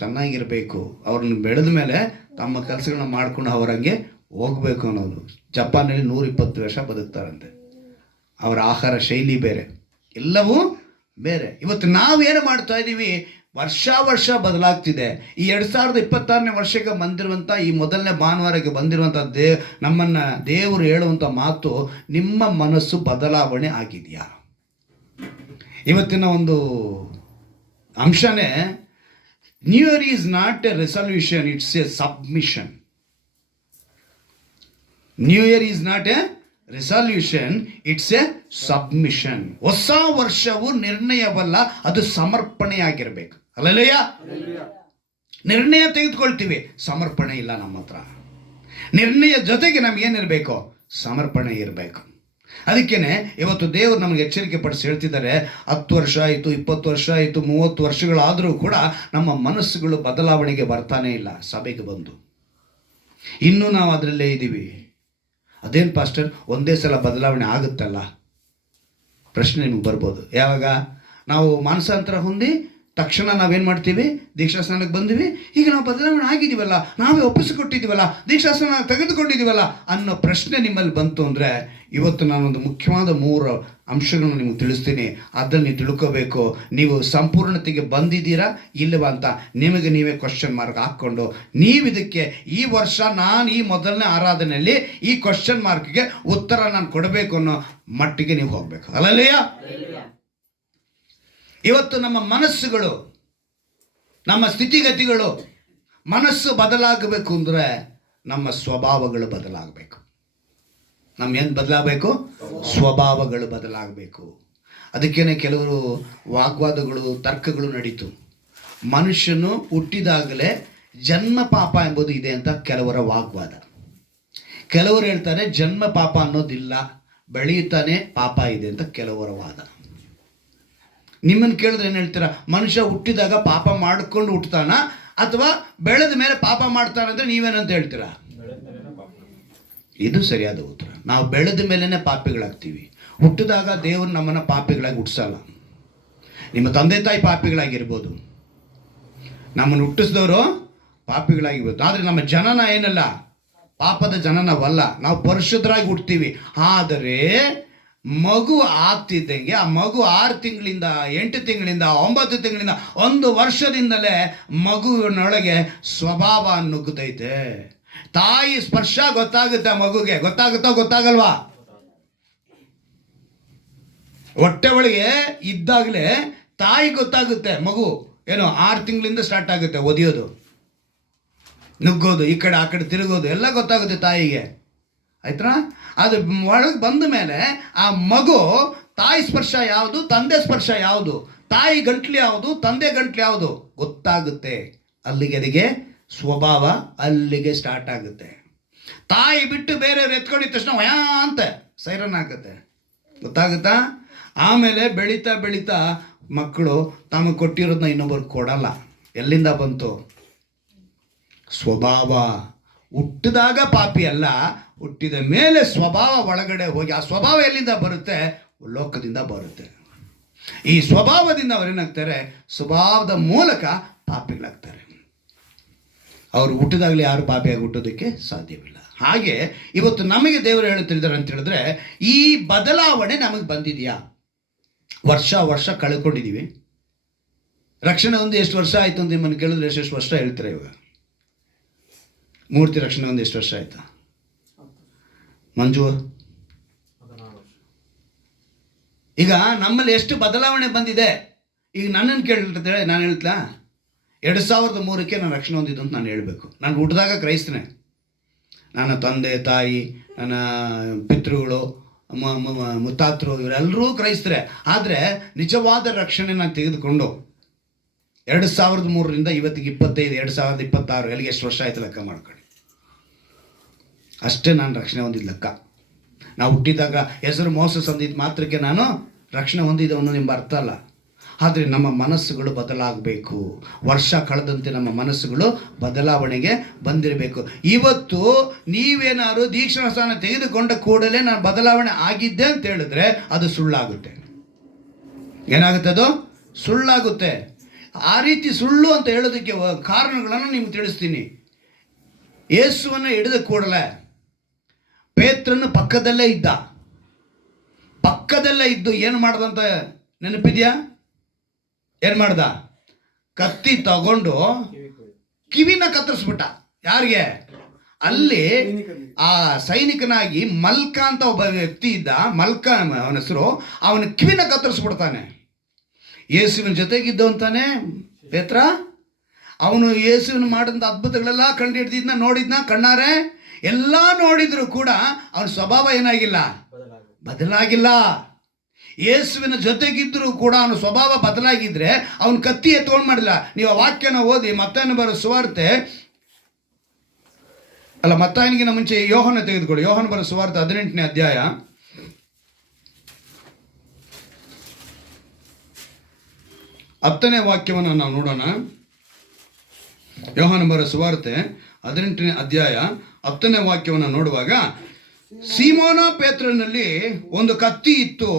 ಚೆನ್ನಾಗಿರಬೇಕು, ಅವ್ರನ್ನ ಬೆಳೆದ ಮೇಲೆ ತಮ್ಮ ಕೆಲಸಗಳನ್ನ ಮಾಡ್ಕೊಂಡು ಅವರಂಗೆ ಹೋಗಬೇಕು ಅನ್ನೋದು. ಜಪಾನಲ್ಲಿ 120 ವರ್ಷ ಬದುಕ್ತಾರಂತೆ. ಅವರ ಆಹಾರ ಶೈಲಿ ಬೇರೆ, ಎಲ್ಲವೂ ಬೇರೆ. ಇವತ್ತು ನಾವೇನು ಮಾಡ್ತಾ ಇದ್ದೀವಿ? ವರ್ಷ ಬದಲಾಗ್ತಿದೆ. ಈ 2026ನೇ ವರ್ಷಕ್ಕೆ ಬಂದಿರುವಂಥ ಈ ಮೊದಲನೇ ಭಾನುವಾರಕ್ಕೆ ಬಂದಿರುವಂಥ ನಮ್ಮನ್ನು ದೇವರು ಹೇಳುವಂಥ ಮಾತು, ನಿಮ್ಮ ಮನಸ್ಸು ಬದಲಾವಣೆ ಆಗಿದೆಯಾ? ಇವತ್ತಿನ ಒಂದು ಅಂಶನೇ, new year is not a resolution, it's a submission. New year is not a resolution, it's a submission. ಹೊಸ ವರ್ಷವು ನಿರ್ಣಯವಲ್ಲ, ಅದು ಸಮರ್ಪಣೆಯಾಗಿರ್ಬೇಕು. ಅಲ್ಲಯ್ಯ, ನಿರ್ಣಯ ತೆಗೆದುಕೊಳ್ತೀವಿ, ಸಮರ್ಪಣೆ ಇಲ್ಲ ನಮ್ಮ ಹತ್ರ. ನಿರ್ಣಯ ಜೊತೆಗೆ ನಮಗೇನಿರಬೇಕು? ಸಮರ್ಪಣೆ ಇರಬೇಕು. ಅದಕ್ಕೇನೆ ಇವತ್ತು ದೇವರು ನಮಗೆ ಎಚ್ಚರಿಕೆ ಪಡಿಸಿ ಹೇಳ್ತಿದ್ದಾರೆ, 10 ವರ್ಷ ಆಯಿತು, 20 ವರ್ಷ ಆಯಿತು, 30 ವರ್ಷಗಳಾದರೂ ಕೂಡ ನಮ್ಮ ಮನಸ್ಸುಗಳು ಬದಲಾವಣೆಗೆ ಬರ್ತಾನೆ ಇಲ್ಲ. ಸಭೆಗೆ ಬಂದು ಇನ್ನೂ ನಾವು ಅದರಲ್ಲೇ ಇದ್ದೀವಿ. ಅದೇನು ಪಾಸ್ಟರ್, ಒಂದೇ ಸಲ ಬದಲಾವಣೆ ಆಗುತ್ತಲ್ಲ? ಪ್ರಶ್ನೆ ನಿಮಗೆ ಬರ್ಬೋದು. ಯಾವಾಗ ನಾವು ಮಾನಸಾಂತರ ಹೊಂದಿ ತಕ್ಷಣ ನಾವೇನು ಮಾಡ್ತೀವಿ? ದೀಕ್ಷಾಸ್ನಾನಕ್ಕೆ ಬಂದಿವಿ, ಈಗ ನಾವು ಬದಲಾವಣೆ ಆಗಿದ್ದೀವಲ್ಲ, ನಾವೇ ಒಪ್ಪಿಸಿಕೊಟ್ಟಿದ್ದೀವಲ್ಲ, ದೀಕ್ಷಾಸ್ನಾನ ತೆಗೆದುಕೊಂಡಿದ್ದೀವಲ್ಲ ಅನ್ನೋ ಪ್ರಶ್ನೆ ನಿಮ್ಮಲ್ಲಿ ಬಂತು ಅಂದರೆ, ಇವತ್ತು ನಾನೊಂದು ಮುಖ್ಯವಾದ 3 ಅಂಶಗಳನ್ನು ನಿಮಗೆ ತಿಳಿಸ್ತೀನಿ. ಅದನ್ನು ನೀವು ತಿಳ್ಕೋಬೇಕು. ನೀವು ಸಂಪೂರ್ಣತೆಗೆ ಬಂದಿದ್ದೀರಾ ಇಲ್ಲವಾ ಅಂತ ನಿಮಗೆ ನೀವೇ ಕ್ವಶನ್ ಮಾರ್ಕ್ ಹಾಕ್ಕೊಂಡು, ನೀವು ಇದಕ್ಕೆ ಈ ವರ್ಷ ನಾನು ಈ ಮೊದಲನೇ ಆರಾಧನೆಯಲ್ಲಿ ಈ ಕ್ವಶನ್ ಮಾರ್ಕ್ಗೆ ಉತ್ತರ ನಾನು ಕೊಡಬೇಕು ಅನ್ನೋ ಮಟ್ಟಿಗೆ ನೀವು ಹೋಗಬೇಕು. ಅಲ್ಲಯ್ಯ, ಇವತ್ತು ನಮ್ಮ ಮನಸ್ಸುಗಳು, ನಮ್ಮ ಸ್ಥಿತಿಗತಿಗಳು, ಮನಸ್ಸು ಬದಲಾಗಬೇಕು ಅಂದರೆ ನಮ್ಮ ಸ್ವಭಾವಗಳು ಬದಲಾಗಬೇಕು. ನಮ್ಮ ಏನು ಬದಲಾಗಬೇಕು? ಸ್ವಭಾವಗಳು ಬದಲಾಗಬೇಕು. ಅದಕ್ಕೇನೆ ಕೆಲವರು ವಾಗ್ವಾದಗಳು, ತರ್ಕಗಳು ನಡೀತು. ಮನುಷ್ಯನು ಹುಟ್ಟಿದಾಗಲೇ ಜನ್ಮ ಪಾಪ ಎಂಬುದು ಇದೆ ಅಂತ ಕೆಲವರ ವಾಗ್ವಾದ. ಕೆಲವರು ಹೇಳ್ತಾರೆ ಜನ್ಮ ಪಾಪ ಅನ್ನೋದಿಲ್ಲ, ಬೆಳೀತಾನೆ ಪಾಪ ಇದೆ ಅಂತ ಕೆಲವರ ವಾದ. ನಿಮ್ಮನ್ನು ಕೇಳಿದ್ರೆ ಏನು ಹೇಳ್ತೀರಾ? ಮನುಷ್ಯ ಹುಟ್ಟಿದಾಗ ಪಾಪ ಮಾಡಿಕೊಂಡು ಹುಟ್ಟುತ್ತಾನ ಅಥವಾ ಬೆಳೆದ ಮೇಲೆ ಪಾಪ ಮಾಡ್ತಾನಂದ್ರೆ ನೀವೇನಂತ ಹೇಳ್ತೀರಾ? ಇದು ಸರಿಯಾದ ಉತ್ತರ. ನಾವು ಬೆಳೆದ ಮೇಲೇ ಪಾಪಿಗಳಾಗ್ತೀವಿ. ಹುಟ್ಟಿದಾಗ ದೇವರು ನಮ್ಮನ್ನು ಪಾಪಿಗಳಾಗಿ ಹುಟ್ಟಿಸಲ್ಲ. ನಿಮ್ಮ ತಂದೆ ತಾಯಿ ಪಾಪಿಗಳಾಗಿರ್ಬೋದು, ನಮ್ಮನ್ನು ಹುಟ್ಟಿಸಿದವರು ಪಾಪಿಗಳಾಗಿರ್ಬೋದು, ಆದರೆ ನಮ್ಮ ಜನನ ಏನಲ್ಲ, ಪಾಪದ ಜನನವಲ್ಲ. ನಾವು ಪರಿಶುದ್ಧರಾಗಿ ಹುಡ್ತೀವಿ. ಆದರೆ ಮಗು ಆಗ್ತಿದ್ದಂಗೆ ಆ ಮಗು 6 ತಿಂಗಳಿಂದ 8 ತಿಂಗಳಿಂದ 9 ತಿಂಗಳಿಂದ 1 ವರ್ಷದಿಂದಲೇ ಮಗುವಿನೊಳಗೆ ಸ್ವಭಾವ ನುಗ್ಗುತ್ತೈತೆ. ತಾಯಿ ಸ್ಪರ್ಶ ಗೊತ್ತಾಗುತ್ತೆ ಆ ಮಗುಗೆ. ಗೊತ್ತಾಗುತ್ತೋ ಗೊತ್ತಾಗಲ್ವಾ? ಹೊಟ್ಟೆ ಒಳಗೆ ಇದ್ದಾಗಲೇ ತಾಯಿ ಗೊತ್ತಾಗುತ್ತೆ. ಮಗು ಏನೋ 6 ತಿಂಗಳಿಂದ ಸ್ಟಾರ್ಟ್ ಆಗುತ್ತೆ ಒದಿಯೋದು, ನುಗ್ಗೋದು, ಈ ಕಡೆ ಆ ಕಡೆ ತಿರುಗೋದು ಎಲ್ಲ ಗೊತ್ತಾಗುತ್ತೆ ತಾಯಿಗೆ. ಆಯ್ತಾ? ಅದು ಒಳಗೆ ಬಂದ ಮೇಲೆ ಆ ಮಗು ತಾಯಿ ಸ್ಪರ್ಶ ಯಾವುದು, ತಂದೆ ಸ್ಪರ್ಶ ಯಾವುದು, ತಾಯಿ ಗಂಟ್ಲು ಯಾವುದು, ತಂದೆ ಗಂಟ್ಲು ಯಾವುದು ಗೊತ್ತಾಗುತ್ತೆ. ಅಲ್ಲಿಗೆ ಅದಕ್ಕೆ ಸ್ವಭಾವ ಅಲ್ಲಿಗೆ ಸ್ಟಾರ್ಟ್ ಆಗುತ್ತೆ. ತಾಯಿ ಬಿಟ್ಟು ಬೇರೆಯವ್ರು ಎತ್ಕೊಂಡಿದ ತಕ್ಷಣ ವಯಾ ಅಂತ ಸೈರನ್ ಆಗುತ್ತೆ. ಗೊತ್ತಾಗುತ್ತಾ? ಆಮೇಲೆ ಬೆಳೀತಾ ಬೆಳೀತಾ ಮಕ್ಕಳು ತಮಗೆ ಕೊಟ್ಟಿರೋದನ್ನ ಇನ್ನೊಬ್ಬರಿಗೆ ಕೊಡಲ್ಲ. ಎಲ್ಲಿಂದ ಬಂತು? ಸ್ವಭಾವ. ಹುಟ್ಟಿದಾಗ ಪಾಪಿ ಅಲ್ಲ, ಹುಟ್ಟಿದ ಮೇಲೆ ಸ್ವಭಾವ ಒಳಗಡೆ ಹೋಗಿ ಆ ಸ್ವಭಾವ ಎಲ್ಲಿಂದ ಬರುತ್ತೆ? ಲೋಕದಿಂದ ಬರುತ್ತೆ. ಈ ಸ್ವಭಾವದಿಂದ ಅವರೇನಾಗ್ತಾರೆ? ಸ್ವಭಾವದ ಮೂಲಕ ಪಾಪಿಗಳಾಗ್ತಾರೆ. ಅವರು ಹುಟ್ಟಿದಾಗಲೇ ಯಾರು ಪಾಪಿಯಾಗಿ ಹುಟ್ಟೋದಕ್ಕೆ ಸಾಧ್ಯವಿಲ್ಲ. ಹಾಗೆ ಇವತ್ತು ನಮಗೆ ದೇವರು ಹೇಳುತ್ತಿದ್ದಾರೆ ಅಂತ ಹೇಳಿದ್ರೆ, ಈ ಬದಲಾವಣೆ ನಮಗೆ ಬಂದಿದೆಯಾ? ವರ್ಷ ವರ್ಷ ಕಳ್ಕೊಂಡಿದ್ದೀವಿ. ರಕ್ಷಣೆ ಒಂದು ಎಷ್ಟು ವರ್ಷ ಆಯಿತು ಅಂತ ನಿಮ್ಮನ್ನು ಕೇಳಿದ್ರೆ ಎಷ್ಟು ವರ್ಷ ಹೇಳ್ತಾರೆ? ಇವಾಗ ಮೂರ್ತಿ ರಕ್ಷಣೆ ಒಂದು ಎಷ್ಟು ವರ್ಷ ಆಯ್ತಾ? ಮಂಜು, ಈಗ ನಮ್ಮಲ್ಲಿ ಎಷ್ಟು ಬದಲಾವಣೆ ಬಂದಿದೆ? ಈಗ ನನ್ನನ್ನು ಕೇಳಿರ್ತೇಳೆ, ನಾನು ಹೇಳ್ತಾ 2003ಕ್ಕೆ ನಾನು ರಕ್ಷಣೆ ಹೊಂದಿದ್ದು ಅಂತ ನಾನು ಹೇಳಬೇಕು. ನಾನು ಹುಟ್ಟಿದಾಗ ಕ್ರೈಸ್ತನೇ. ನನ್ನ ತಂದೆ ತಾಯಿ, ನನ್ನ ಪಿತೃಗಳು, ಮುತ್ತಾತರು ಇವರೆಲ್ಲರೂ ಕ್ರೈಸ್ತರೇ. ಆದರೆ ನಿಜವಾದ ರಕ್ಷಣೆ ನಾನು ತೆಗೆದುಕೊಂಡು 2003ರಿಂದ ಇವತ್ತಿಗೆ 25, 2026 ಎಲ್ಲಿಗೆ ಎಷ್ಟು ವರ್ಷ ಆಯ್ತು ಲೆಕ್ಕ ಮಾಡ್ಕೊಳ್ಳಿ. ಅಷ್ಟೇ ನಾನು ರಕ್ಷಣೆ ಹೊಂದಿದ್ದು ಲೆಕ್ಕ. ನಾವು ಹುಟ್ಟಿದಾಗ ಹೆಸರು ಮೋಸಸ್ ಅಂದಿದ್ದ ಮಾತ್ರಕ್ಕೆ ನಾನು ರಕ್ಷಣೆ ಹೊಂದಿದ್ದವನು ನಿಮ್ಮ ಅರ್ಥ ಅಲ್ಲ. ಆದರೆ ನಮ್ಮ ಮನಸ್ಸುಗಳು ಬದಲಾಗಬೇಕು. ವರ್ಷ ಕಳೆದಂತೆ ನಮ್ಮ ಮನಸ್ಸುಗಳು ಬದಲಾವಣೆಗೆ ಬಂದಿರಬೇಕು. ಇವತ್ತು ನೀವೇನಾದ್ರು ದೀಕ್ಷಾ ಸ್ಥಾನ ತೆಗೆದುಕೊಂಡ ಕೂಡಲೇ ನಾನು ಬದಲಾವಣೆ ಆಗಿದ್ದೆ ಅಂತ ಹೇಳಿದ್ರೆ ಅದು ಸುಳ್ಳಾಗುತ್ತೆ. ಏನಾಗುತ್ತೆ? ಅದು ಸುಳ್ಳಾಗುತ್ತೆ. ಆ ರೀತಿ ಸುಳ್ಳು ಅಂತ ಹೇಳೋದಕ್ಕೆ ಕಾರಣಗಳನ್ನು ನಿಮ್ಗೆ ತಿಳಿಸ್ತೀನಿ. ಯೇಸುವನ್ನು ಹಿಡಿದ ಕೂಡಲೇ ಪೇತ್ರನು ಪಕ್ಕದಲ್ಲೇ ಇದ್ದು ಏನು ಮಾಡ್ದಂತ ನೆನಪಿದೆಯಾ? ಏನು ಮಾಡ್ದ? ಕತ್ತಿ ತಗೊಂಡು ಕಿವಿನ ಕತ್ತರಿಸ್ಬಿಟ್ಟ. ಯಾರಿಗೆ? ಅಲ್ಲಿ ಆ ಸೈನಿಕನಾಗಿ ಮಲ್ಕ ಅಂತ ಒಬ್ಬ ವ್ಯಕ್ತಿ ಇದ್ದ. ಮಲ್ಕ ಅವನ ಹೆಸರು. ಅವನ ಕಿವಿನ ಕತ್ತರಿಸ್ಬಿಡ್ತಾನೆ. ಯೇಸುವಿನ ಜೊತೆಗಿದ್ದವಂತಾನೆ ಪೇತ್ರ. ಅವನು ಯೇಸುವಿನ ಮಾಡಿದಂಥ ಅದ್ಭುತಗಳೆಲ್ಲ ಕಂಡು ಹಿಡ್ದಿದ್ನ, ನೋಡಿದ್ನ ಕಣ್ಣಾರೆ. ಎಲ್ಲ ನೋಡಿದ್ರು ಕೂಡ ಅವನ ಸ್ವಭಾವ ಏನಾಗಿಲ್ಲ? ಬದಲಾಗಿಲ್ಲ. ಯೇಸುವಿನ ಜೊತೆಗಿದ್ದರೂ ಕೂಡ ಅವನ ಸ್ವಭಾವ ಬದಲಾಗಿದ್ರೆ ಅವನ ಕತ್ತಿ ಎತ್ಕೊಂಡು ಮಾಡಿಲ್ಲ. ನೀವು ಆ ವಾಕ್ಯನ ಓದಿ, ಮತ್ತಾಯನ ಬರೋ ಸುವಾರ್ತೆ ಅಲ್ಲ, ಮತ್ತಾಯನಿಗಿನ ಮುಂಚೆ ಯೋಹನ ತೆಗೆದುಕೊಳ್ಳಿ. ಯೋಹನ ಬರೋ ಸುವಾರ್ತೆ 18ನೇ ಅಧ್ಯಾಯ 10ನೇ ವಾಕ್ಯವನ್ನು ನಾವು ನೋಡೋಣ. ಯೋಹನ ಬರೋ ಸುವಾರ್ತೆ 18ನೇ ಅಧ್ಯಾಯ 10ನೇ ವಾಕ್ಯವನ್ನು ನೋಡುವಾಗ, ಸೀಮೋನ ಪೇತ್ರನಲ್ಲಿ ಒಂದು ಕತ್ತಿ ಇತ್ತು.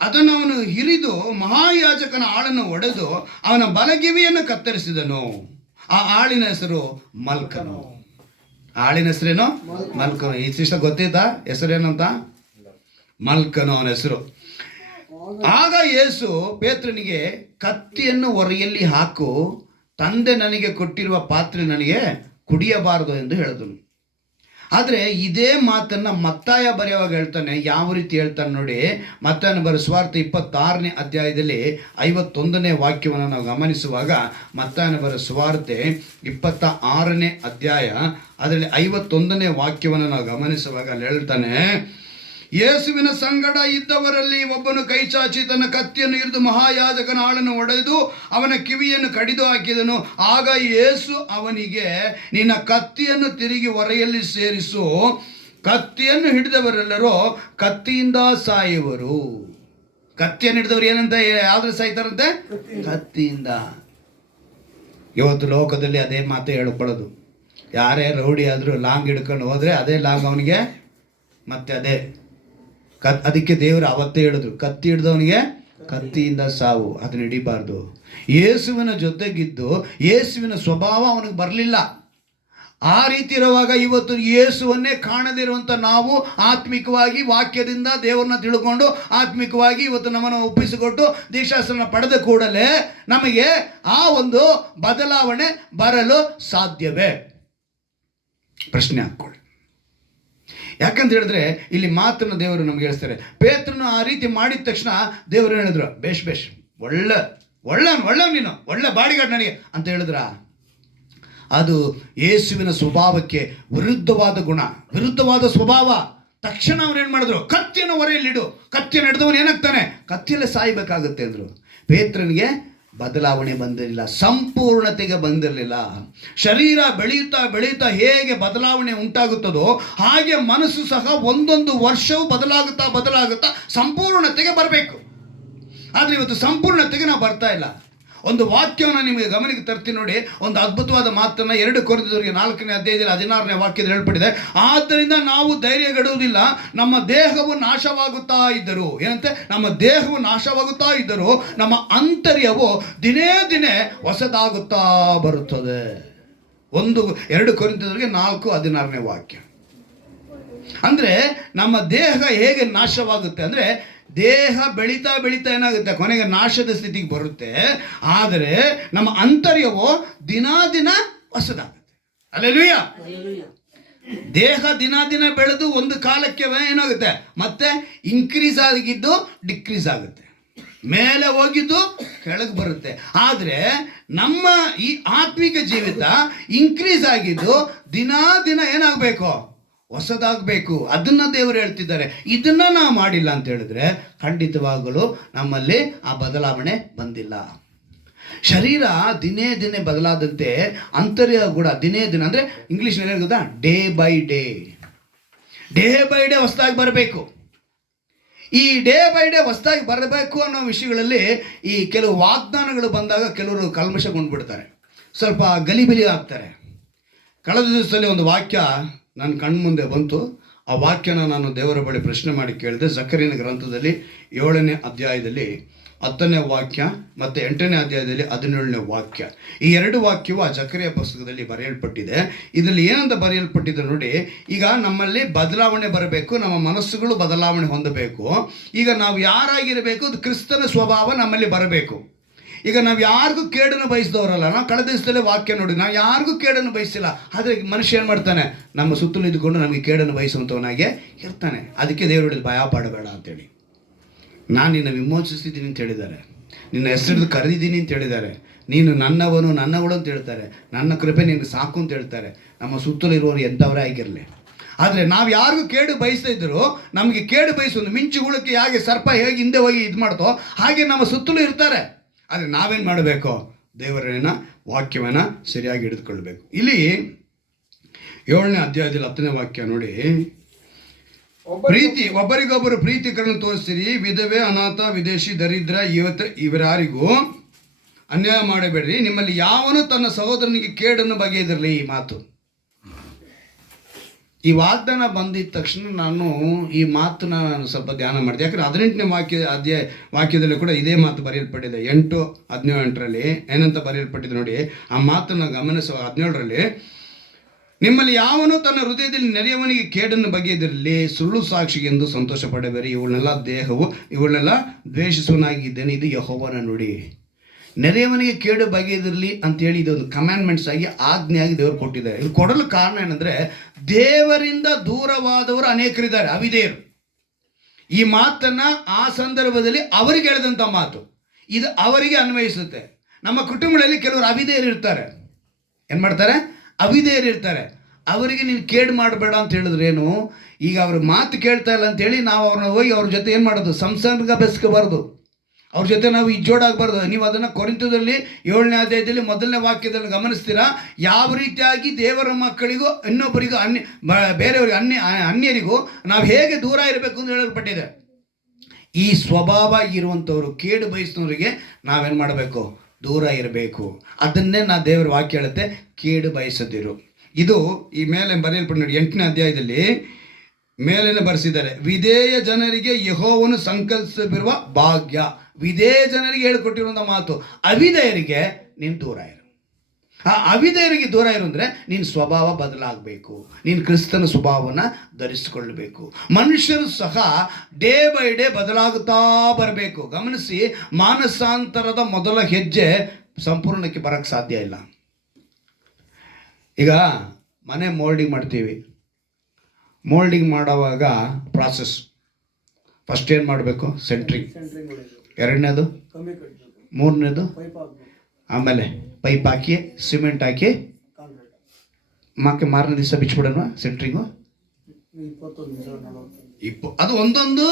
ಅದನ್ನು ಅವನು ಹಿರಿದು ಮಹಾಯಾಜಕನ ಆಳನ್ನು ಒಡೆದು ಅವನ ಬಲಗಿವಿಯನ್ನು ಕತ್ತರಿಸಿದನು. ಆ ಆಳಿನ ಹೆಸರು ಮಲ್ಕನು. ಆಳಿನ ಹೆಸರೇನು? ಮಲ್ಕನು. ಈ ಶಿಷ್ಟ ಗೊತ್ತಿತ್ತಾ ಹೆಸರೇನಂತ? ಮಲ್ಕನು ಅವನ ಹೆಸರು. ಆಗ ಯೇಸು ಪೇತ್ರನಿಗೆ, ಕತ್ತಿಯನ್ನು ಒರೆಯಲ್ಲಿ ಹಾಕು, ತಂದೆ ನನಗೆ ಕೊಟ್ಟಿರುವ ಪಾತ್ರೆ ನನಗೆ ಕುಡಿಯಬಾರದು ಎಂದು ಹೇಳಿದನು. ಆದರೆ ಇದೇ ಮಾತನ್ನು ಮತ್ತಾಯ ಬರೆಯುವಾಗ ಹೇಳ್ತಾನೆ. ಯಾವ ರೀತಿ ಹೇಳ್ತಾನೆ ನೋಡಿ. ಮತ್ತಾಯನ ಬರೋ ಸುವಾರ್ತೆ 26ನೇ ಅಧ್ಯಾಯದಲ್ಲಿ 51ನೇ ವಾಕ್ಯವನ್ನು ನಾವು ಗಮನಿಸುವಾಗ, ಮತ್ತಾಯನ ಬರೋ ಸುವಾರ್ತೆ 26ನೇ ಅಧ್ಯಾಯ ಅದರಲ್ಲಿ 51ನೇ ವಾಕ್ಯವನ್ನು ನಾವು ಗಮನಿಸುವಾಗ ಅಲ್ಲಿ ಹೇಳ್ತಾನೆ, ಯೇಸುವಿನ ಸಂಗಡ ಇದ್ದವರಲ್ಲಿ ಒಬ್ಬನು ಕೈ ಚಾಚಿ ತನ್ನ ಕತ್ತಿಯನ್ನು ಹಿರಿದು ಮಹಾಯಾಜಕನ ಆಳನ್ನು ಒಡೆದು ಅವನ ಕಿವಿಯನ್ನು ಕಡಿದು ಹಾಕಿದನು. ಆಗ ಯೇಸು ಅವನಿಗೆ, ನಿನ್ನ ಕತ್ತಿಯನ್ನು ತಿರುಗಿ ಒರೆಯಲ್ಲಿ ಸೇರಿಸು, ಕತ್ತಿಯನ್ನು ಹಿಡಿದವರೆಲ್ಲರೂ ಕತ್ತಿಯಿಂದ ಸಾಯುವರು. ಕತ್ತಿಯನ್ನು ಹಿಡಿದವರು ಏನಂತ ಯಾವ್ದು ಸಾಯ್ತಾರಂತೆ? ಕತ್ತಿಯಿಂದ. ಇವತ್ತು ಲೋಕದಲ್ಲಿ ಅದೇ ಮಾತು ಹೇಳ್ಕೊಳ್ಳೋದು. ಯಾರೇ ರೌಡಿ ಆದರೂ ಲಾಂಗ್ ಹಿಡ್ಕೊಂಡು ಹೋದರೆ ಅದೇ ಲಾಂಗ್ ಅವನಿಗೆ ಮತ್ತೆ ಅದೇ ಅದಕ್ಕೆ ದೇವರು ಅವತ್ತೇ ಹೇಳಿದ್ರು, ಕತ್ತಿ ಹಿಡಿದವನಿಗೆ ಕತ್ತಿಯಿಂದ ಸಾವು, ಅದನ್ನ ಹಿಡಿಬಾರ್ದು. ಯೇಸುವಿನ ಜೊತೆಗಿದ್ದು ಯೇಸುವಿನ ಸ್ವಭಾವ ಅವನಿಗೆ ಬರಲಿಲ್ಲ. ಆ ರೀತಿ ಇರುವಾಗ ಇವತ್ತು ಯೇಸುವನ್ನೇ ಕಾಣದಿರುವಂಥ ನಾವು ಆತ್ಮಿಕವಾಗಿ ವಾಕ್ಯದಿಂದ ದೇವರನ್ನ ತಿಳ್ಕೊಂಡು ಆತ್ಮಿಕವಾಗಿ ಇವತ್ತು ನಮ್ಮನ್ನು ಒಪ್ಪಿಸಿಕೊಟ್ಟು ದೀಕ್ಷಾಸ್ತ್ರನ ಪಡೆದ ಕೂಡಲೇ ನಮಗೆ ಆ ಒಂದು ಬದಲಾವಣೆ ಬರಲು ಸಾಧ್ಯವೇ? ಪ್ರಶ್ನೆ ಹಾಕ್ಕೊಳ್ಳಿ. ಯಾಕಂತ ಹೇಳಿದ್ರೆ ಇಲ್ಲಿ ಮಾತನ್ನು ದೇವರು ನಮ್ಗೆ ಹೇಳ್ತಾರೆ. ಪೇತ್ರನು ಆ ರೀತಿ ಮಾಡಿದ ತಕ್ಷಣ ದೇವರು ಹೇಳಿದ್ರು, ಬೇಷ್ ಒಳ್ಳೆ ನೀನು ಒಳ್ಳೆ ಬಾಡಿಗಾರ್ಡ್ ನನಗೆ ಅಂತ ಹೇಳಿದ್ರ. ಅದು ಯೇಸುವಿನ ಸ್ವಭಾವಕ್ಕೆ ವಿರುದ್ಧವಾದ ಗುಣ, ವಿರುದ್ಧವಾದ ಸ್ವಭಾವ. ತಕ್ಷಣ ಅವ್ರು ಏನು ಮಾಡಿದ್ರು? ಕತ್ತಿಯನ್ನು ಹೊರೆಯಲ್ಲಿಡು. ಕತ್ತಿಯನ್ನು ಹಿಡಿದವನು ಏನಾಗ್ತಾನೆ? ಕತ್ತಿಯಲ್ಲೇ ಸಾಯ್ಬೇಕಾಗುತ್ತೆ ಅಂದರು. ಪೇತ್ರನಿಗೆ ಬದಲಾವಣೆ ಬಂದಿರಲಿಲ್ಲ, ಸಂಪೂರ್ಣತೆಗೆ ಬಂದಿರಲಿಲ್ಲ. ಶರೀರ ಬೆಳೆಯುತ್ತಾ ಬೆಳೆಯುತ್ತಾ ಹೇಗೆ ಬದಲಾವಣೆ ಉಂಟಾಗುತ್ತದೋ ಹಾಗೆ ಮನಸ್ಸು ಸಹ ಒಂದೊಂದು ವರ್ಷವೂ ಬದಲಾಗುತ್ತಾ ಸಂಪೂರ್ಣತೆಗೆ ಬರಬೇಕು. ಆದರೆ ಇವತ್ತು ಸಂಪೂರ್ಣತೆಗೆ ನಾವು ಬರ್ತಾ ಇಲ್ಲ. ಒಂದು ವಾಕ್ಯವನ್ನು ನಿಮಗೆ ಗಮನಕ್ಕೆ ತರ್ತೀನಿ ನೋಡಿ. ಒಂದು ಅದ್ಭುತವಾದ ಮಾತನ್ನು 2 ಕೊರಿಂಥದವರಿಗೆ 4ನೇ ಅಧ್ಯಾಯದಲ್ಲಿ 16ನೇ ವಾಕ್ಯದಲ್ಲಿ ಹೇಳ್ಪಟ್ಟಿದೆ. ಆದ್ದರಿಂದ ನಾವು ಧೈರ್ಯಗೆಡುವುದಿಲ್ಲ, ನಮ್ಮ ದೇಹವು ನಾಶವಾಗುತ್ತಾ ಇದ್ದರು. ಏನಂತೆ? ನಮ್ಮ ದೇಹವು ನಾಶವಾಗುತ್ತಾ ಇದ್ದರು, ನಮ್ಮ ಆಂತರ್ಯವು ದಿನೇ ದಿನೇ ಹೊಸದಾಗುತ್ತಾ ಬರುತ್ತದೆ. 2 ಕೊರಿಂಥದವರಿಗೆ 4:16ನೇ ವಾಕ್ಯ. ಅಂದರೆ ನಮ್ಮ ದೇಹ ಹೇಗೆ ನಾಶವಾಗುತ್ತೆ ಅಂದರೆ, ದೇಹ ಬೆಳೀತಾ ಏನಾಗುತ್ತೆ? ಕೊನೆಗೆ ನಾಶದ ಸ್ಥಿತಿಗೆ ಬರುತ್ತೆ. ಆದರೆ ನಮ್ಮ ಆಂತರ್ಯವು ದಿನ ಹೊಸದಾಗುತ್ತೆ. ಹಲ್ಲೆಲೂಯಾ. ದೇಹ ದಿನ ಬೆಳೆದು ಒಂದು ಕಾಲಕ್ಕೆ ಏನಾಗುತ್ತೆ? ಮತ್ತೆ ಇನ್ಕ್ರೀಸ್ ಆಗಿದ್ದು ಡಿಕ್ರೀಸ್ ಆಗುತ್ತೆ, ಮೇಲೆ ಹೋಗಿದ್ದು ಕೆಳಗೆ ಬರುತ್ತೆ. ಆದರೆ ನಮ್ಮ ಈ ಆತ್ಮಿಕ ಜೀವಿತ ಇನ್ಕ್ರೀಸ್ ಆಗಿದ್ದು ದಿನ ಏನಾಗಬೇಕು? ಹೊಸದಾಗಬೇಕು. ಅದನ್ನ ದೇವರು ಹೇಳ್ತಿದ್ದಾರೆ. ಇದನ್ನ ನಾವು ಮಾಡಿಲ್ಲ ಅಂತ ಹೇಳಿದ್ರೆ ಖಂಡಿತವಾಗಲೂ ನಮ್ಮಲ್ಲಿ ಆ ಬದಲಾವಣೆ ಬಂದಿಲ್ಲ. ಶರೀರ ದಿನೇ ಬದಲಾದಂತೆ ಆಂತರ್ಯ ಕೂಡ ದಿನೇ ಅಂದರೆ ಇಂಗ್ಲೀಷ್ನಲ್ಲಿ ಏನು ಗೊತ್ತಾ? ಡೇ ಬೈ ಡೇ ಹೊಸದಾಗಿ ಬರಬೇಕು. ಈ ಡೇ ಬೈ ಡೇ ಹೊಸದಾಗಿ ಬರಬೇಕು ಅನ್ನೋ ವಿಷಯಗಳಲ್ಲಿ ಈ ಕೆಲವು ವಾಗ್ದಾನಗಳು ಬಂದಾಗ ಕೆಲವರು ಕಲ್ಮಶಗೊಂಡ್ಬಿಡ್ತಾರೆ, ಸ್ವಲ್ಪ ಗಲಿಬಿಲಿ ಆಗ್ತಾರೆ. ಕಳೆದ ದಿವಸದಲ್ಲಿ ಒಂದು ವಾಕ್ಯ ನನ್ನ ಕಣ್ಮುಂದೆ ಬಂತು. ಆ ವಾಕ್ಯನ ನಾನು ದೇವರ ಬಳಿ ಪ್ರಶ್ನೆ ಮಾಡಿ ಕೇಳಿದೆ. ಜಕರಿಯನ ಗ್ರಂಥದಲ್ಲಿ 7ನೇ ಅಧ್ಯಾಯದಲ್ಲಿ 10ನೇ ವಾಕ್ಯ ಮತ್ತು 8ನೇ ಅಧ್ಯಾಯದಲ್ಲಿ 17ನೇ ವಾಕ್ಯ. ಈ 2 ವಾಕ್ಯವು ಆ ಜಕರಿಯ ಪುಸ್ತಕದಲ್ಲಿ ಬರೆಯಲ್ಪಟ್ಟಿದೆ. ಇದರಲ್ಲಿ ಏನಂತ ಬರೆಯಲ್ಪಟ್ಟಿದೆ ನೋಡಿ. ಈಗ ನಮ್ಮಲ್ಲಿ ಬದಲಾವಣೆ ಬರಬೇಕು, ನಮ್ಮ ಮನಸ್ಸುಗಳು ಬದಲಾವಣೆ ಹೊಂದಬೇಕು. ಈಗ ನಾವು ಯಾರಾಗಿರಬೇಕು? ಅದು ಕ್ರಿಸ್ತನ ಸ್ವಭಾವ ನಮ್ಮಲ್ಲಿ ಬರಬೇಕು. ಈಗ ನಾವು ಯಾರಿಗೂ ಕೇಡನ್ನು ಬಯಸಿದವರಲ್ಲ. ನಾವು ಕಳೆದ ದಿವಸದಲ್ಲೇ ವಾಕ್ಯ ನೋಡಿ, ನಾವು ಯಾರಿಗೂ ಕೇಡನ್ನು ಬಯಸಿಲ್ಲ. ಆದರೆ ಮನುಷ್ಯ ಏನು ಮಾಡ್ತಾನೆ? ನಮ್ಮ ಸುತ್ತಲೂ ಇದ್ದುಕೊಂಡು ನಮಗೆ ಕೇಡನ್ನು ಬಯಸುವಂಥವನಾಗೆ ಇರ್ತಾನೆ. ಅದಕ್ಕೆ ದೇವರಲ್ಲಿ ಭಯ ಪಡಬೇಡ ಅಂತೇಳಿ, ನಾನು ನಿನ್ನ ವಿಮೋಚಿಸಿದ್ದೀನಿ ಅಂತ ಹೇಳಿದ್ದಾರೆ, ನಿನ್ನ ಹೆಸರು ಕರೆದಿದ್ದೀನಿ ಅಂತ ಹೇಳಿದ್ದಾರೆ, ನೀನು ನನ್ನವನು ನನ್ನವಳು ಅಂತ ಹೇಳ್ತಾರೆ, ನನ್ನ ಕೃಪೆ ನಿನಗೆ ಸಾಕು ಅಂತ ಹೇಳ್ತಾರೆ. ನಮ್ಮ ಸುತ್ತಲೂ ಇರುವವರು ಎಂಥವರೇ ಆಗಿರಲಿ. ಆದರೆ ನಾವು ಯಾರಿಗೂ ಕೇಡು ಬಯಸ್ತಾ ಇದ್ದರೂ ನಮಗೆ ಕೇಡು ಬಯಸೋದು ಮಿಂಚುಗುಳಕ್ಕೆ ಹೇಗೆ ಸರ್ಪ ಹೇಗೆ ಹಿಂದೆ ಹೋಗಿ ಇದು ಮಾಡ್ತೋ ಹಾಗೆ ನಮ್ಮ ಸುತ್ತಲೂ ಇರ್ತಾರೆ. ಆದರೆ ನಾವೇನು ಮಾಡಬೇಕು? ದೇವರನ್ನ ವಾಕ್ಯವನ್ನು ಸರಿಯಾಗಿ ಹಿಡಿದುಕೊಳ್ಬೇಕು. ಇಲ್ಲಿ 7ನೇ ಅಧ್ಯಾಯದಲ್ಲಿ 10ನೇ ವಾಕ್ಯ ನೋಡಿ. ಪ್ರೀತಿ, ಒಬ್ಬರಿಗೊಬ್ಬರು ಪ್ರೀತಿಗಳನ್ನು ತೋರಿಸಿರಿ. ವಿಧವೆ, ಅನಾಥ, ವಿದೇಶಿ, ದರಿದ್ರ ಇವರಾರಿಗೂ ಅನ್ಯಾಯ ಮಾಡಬೇಡ್ರಿ. ನಿಮ್ಮಲ್ಲಿ ಯಾವನು ತನ್ನ ಸಹೋದರನಿಗೆ ಕೇಡನ್ನು ಬಗೆದಿರಲಿ. ಈ ಮಾತು, ಈ ವಾಗ್ದಾನ ಬಂದಿದ್ದ ತಕ್ಷಣ ನಾನು ಈ ಮಾತನ್ನ ಸ್ವಲ್ಪ ಧ್ಯಾನ ಮಾಡಿದೆ. ಯಾಕಂದರೆ 18ನೇ ವಾಕ್ಯದಲ್ಲಿ ಕೂಡ ಇದೇ ಮಾತು ಬರೆಯಲ್ಪಟ್ಟಿದೆ. 8:17 ಏನಂತ ಬರೆಯಲ್ಪಟ್ಟಿದೆ ನೋಡಿ. ಆ ಮಾತನ್ನು ಗಮನಿಸುವ 17ರಲ್ಲಿ, ನಿಮ್ಮಲ್ಲಿ ಯಾವನು ತನ್ನ ಹೃದಯದಲ್ಲಿ ನೆರೆಯವನಿಗೆ ಕೇಡನ್ನು ಬಗೆದಿರಲಿ, ಸುಳ್ಳು ಸಾಕ್ಷಿಗೆಂದು ಸಂತೋಷ ಪಡಬೇರಿ. ಇವಳನ್ನೆಲ್ಲ ದ್ವೇಷಿಸುವನಾಗಿದ್ದೇನೆ, ಇದು ಯೆಹೋವನ ನುಡಿ. ನೆರೆಯವನಿಗೆ ಕೇಡು ಬಗೆದಿರಲಿ ಅಂತೇಳಿ ಇದೊಂದು ಕಮ್ಯಾಂಡ್ಮೆಂಟ್ಸ್ ಆಗಿ ಆಜ್ಞೆಯಾಗಿ ದೇವರು ಕೊಟ್ಟಿದ್ದಾರೆ. ಇದು ಕೊಡಲು ಕಾರಣ ಏನಂದರೆ, ದೇವರಿಂದ ದೂರವಾದವರು ಅನೇಕರಿದ್ದಾರೆ, ಅವಿಧೇಯರು. ಈ ಮಾತನ್ನು ಆ ಸಂದರ್ಭದಲ್ಲಿ ಅವರಿಗೆ ಹೇಳಿದಂಥ ಮಾತು ಇದು ಅವರಿಗೆ ಅನ್ವಯಿಸುತ್ತೆ. ನಮ್ಮ ಕುಟುಂಬಗಳಲ್ಲಿ ಕೆಲವರು ಅವಿಧೇಯರು ಇರ್ತಾರೆ. ಏನು ಮಾಡ್ತಾರೆ? ಅವಿಧೇಯರು ಇರ್ತಾರೆ. ಅವರಿಗೆ ನೀನು ಕೇಡು ಮಾಡಬೇಡ ಅಂತ ಹೇಳಿದ್ರೇನು? ಈಗ ಅವ್ರ ಮಾತು ಕೇಳ್ತಾ ಇಲ್ಲ ಅಂತೇಳಿ ನಾವು ಅವ್ರನ್ನ ಹೋಗಿ ಅವ್ರ ಜೊತೆ ಏನು ಮಾಡೋದು? ಸಂಸರ್ಗ ಬೆಸ್ಕೋಬಾರ್ದು. ಅವ್ರ ಜೊತೆ ನಾವು ಇಜ್ಜೋಡಾಗಬಾರ್ದು. ನೀವು ಅದನ್ನು ಕೊರಿಂಥದಲ್ಲಿ 7ನೇ ಅಧ್ಯಾಯದಲ್ಲಿ 1ನೇ ವಾಕ್ಯದಲ್ಲಿ ಗಮನಿಸ್ತೀರಾ. ಯಾವ ರೀತಿಯಾಗಿ ದೇವರ ಮಕ್ಕಳಿಗೂ ಇನ್ನೊಬ್ಬರಿಗೂ ಬೇರೆಯವರಿಗೆ ಅನ್ಯರಿಗೂ ನಾವು ಹೇಗೆ ದೂರ ಇರಬೇಕು ಅಂತ ಹೇಳಲ್ಪಟ್ಟಿದೆ. ಈ ಸ್ವಭಾವ ಇರುವಂಥವ್ರು, ಕೇಡು ಬಯಸಿದವರಿಗೆ ನಾವೇನು ಮಾಡಬೇಕು? ದೂರ ಇರಬೇಕು. ಅದನ್ನೇ ದೇವರ ವಾಕ್ಯ ಹೇಳುತ್ತೆ, ಕೇಡು ಬಯಸದಿರು. ಇದು ಈ ಮೇಲೆ ಬರೆಯಲ್ಪಟ್ಟು ನೋಡಿ 8ನೇ ಅಧ್ಯಾಯದಲ್ಲಿ ಮೇಲೇನೆ ಬರೆಸಿದ್ದಾರೆ, ವಿಧೇಯ ಜನರಿಗೆ ಯೆಹೋವನು ಸಂಕಲ್ಪಿಸಿರುವ ಭಾಗ್ಯ. ವಿಧೇಯ ಜನರಿಗೆ ಹೇಳಿಕೊಟ್ಟಿರುವಂಥ ಮಾತು. ಅವಿಧೇಯರಿಗೆ ನೀನು ದೂರ ಇರು. ಆ ಅವಿಧೇಯರಿಗೆ ದೂರ ಇರು ಅಂದರೆ ನಿನ್ನ ಸ್ವಭಾವ ಬದಲಾಗಬೇಕು, ನೀನು ಕ್ರಿಸ್ತನ ಸ್ವಭಾವವನ್ನು ಧರಿಸಿಕೊಳ್ಳಬೇಕು. ಮನುಷ್ಯರು ಸಹ ಡೇ ಬೈ ಡೇ ಬದಲಾಗುತ್ತಾ ಬರಬೇಕು. ಗಮನಿಸಿ, ಮಾನಸಾಂತರದ ಮೊದಲ ಹೆಜ್ಜೆ ಸಂಪೂರ್ಣಕ್ಕೆ ಬರೋಕ್ಕೆ ಸಾಧ್ಯ ಇಲ್ಲ. ಈಗ ಮನೆ ಮೋಲ್ಡಿಂಗ್ ಮಾಡ್ತೀವಿ. ಮೋಲ್ಡಿಂಗ್ ಮಾಡುವಾಗ ಪ್ರಾಸೆಸ್ ಫಸ್ಟ್ ಏನು ಮಾಡಬೇಕು? ಸೆಂಟ್ರಿಂಗ್. ಎರಡನೇದು, ಮೂರನೇದು, ಆಮೇಲೆ ಪೈಪ್ ಹಾಕಿ ಸಿಮೆಂಟ್ ಹಾಕಿ ಮಾರನೇ ದಿವಸ ಬಿಚ್ಚಿಬಿಡೋಣ ಸೆಂಟ್ರಿಂಗು. ಅದು ಒಂದೊಂದು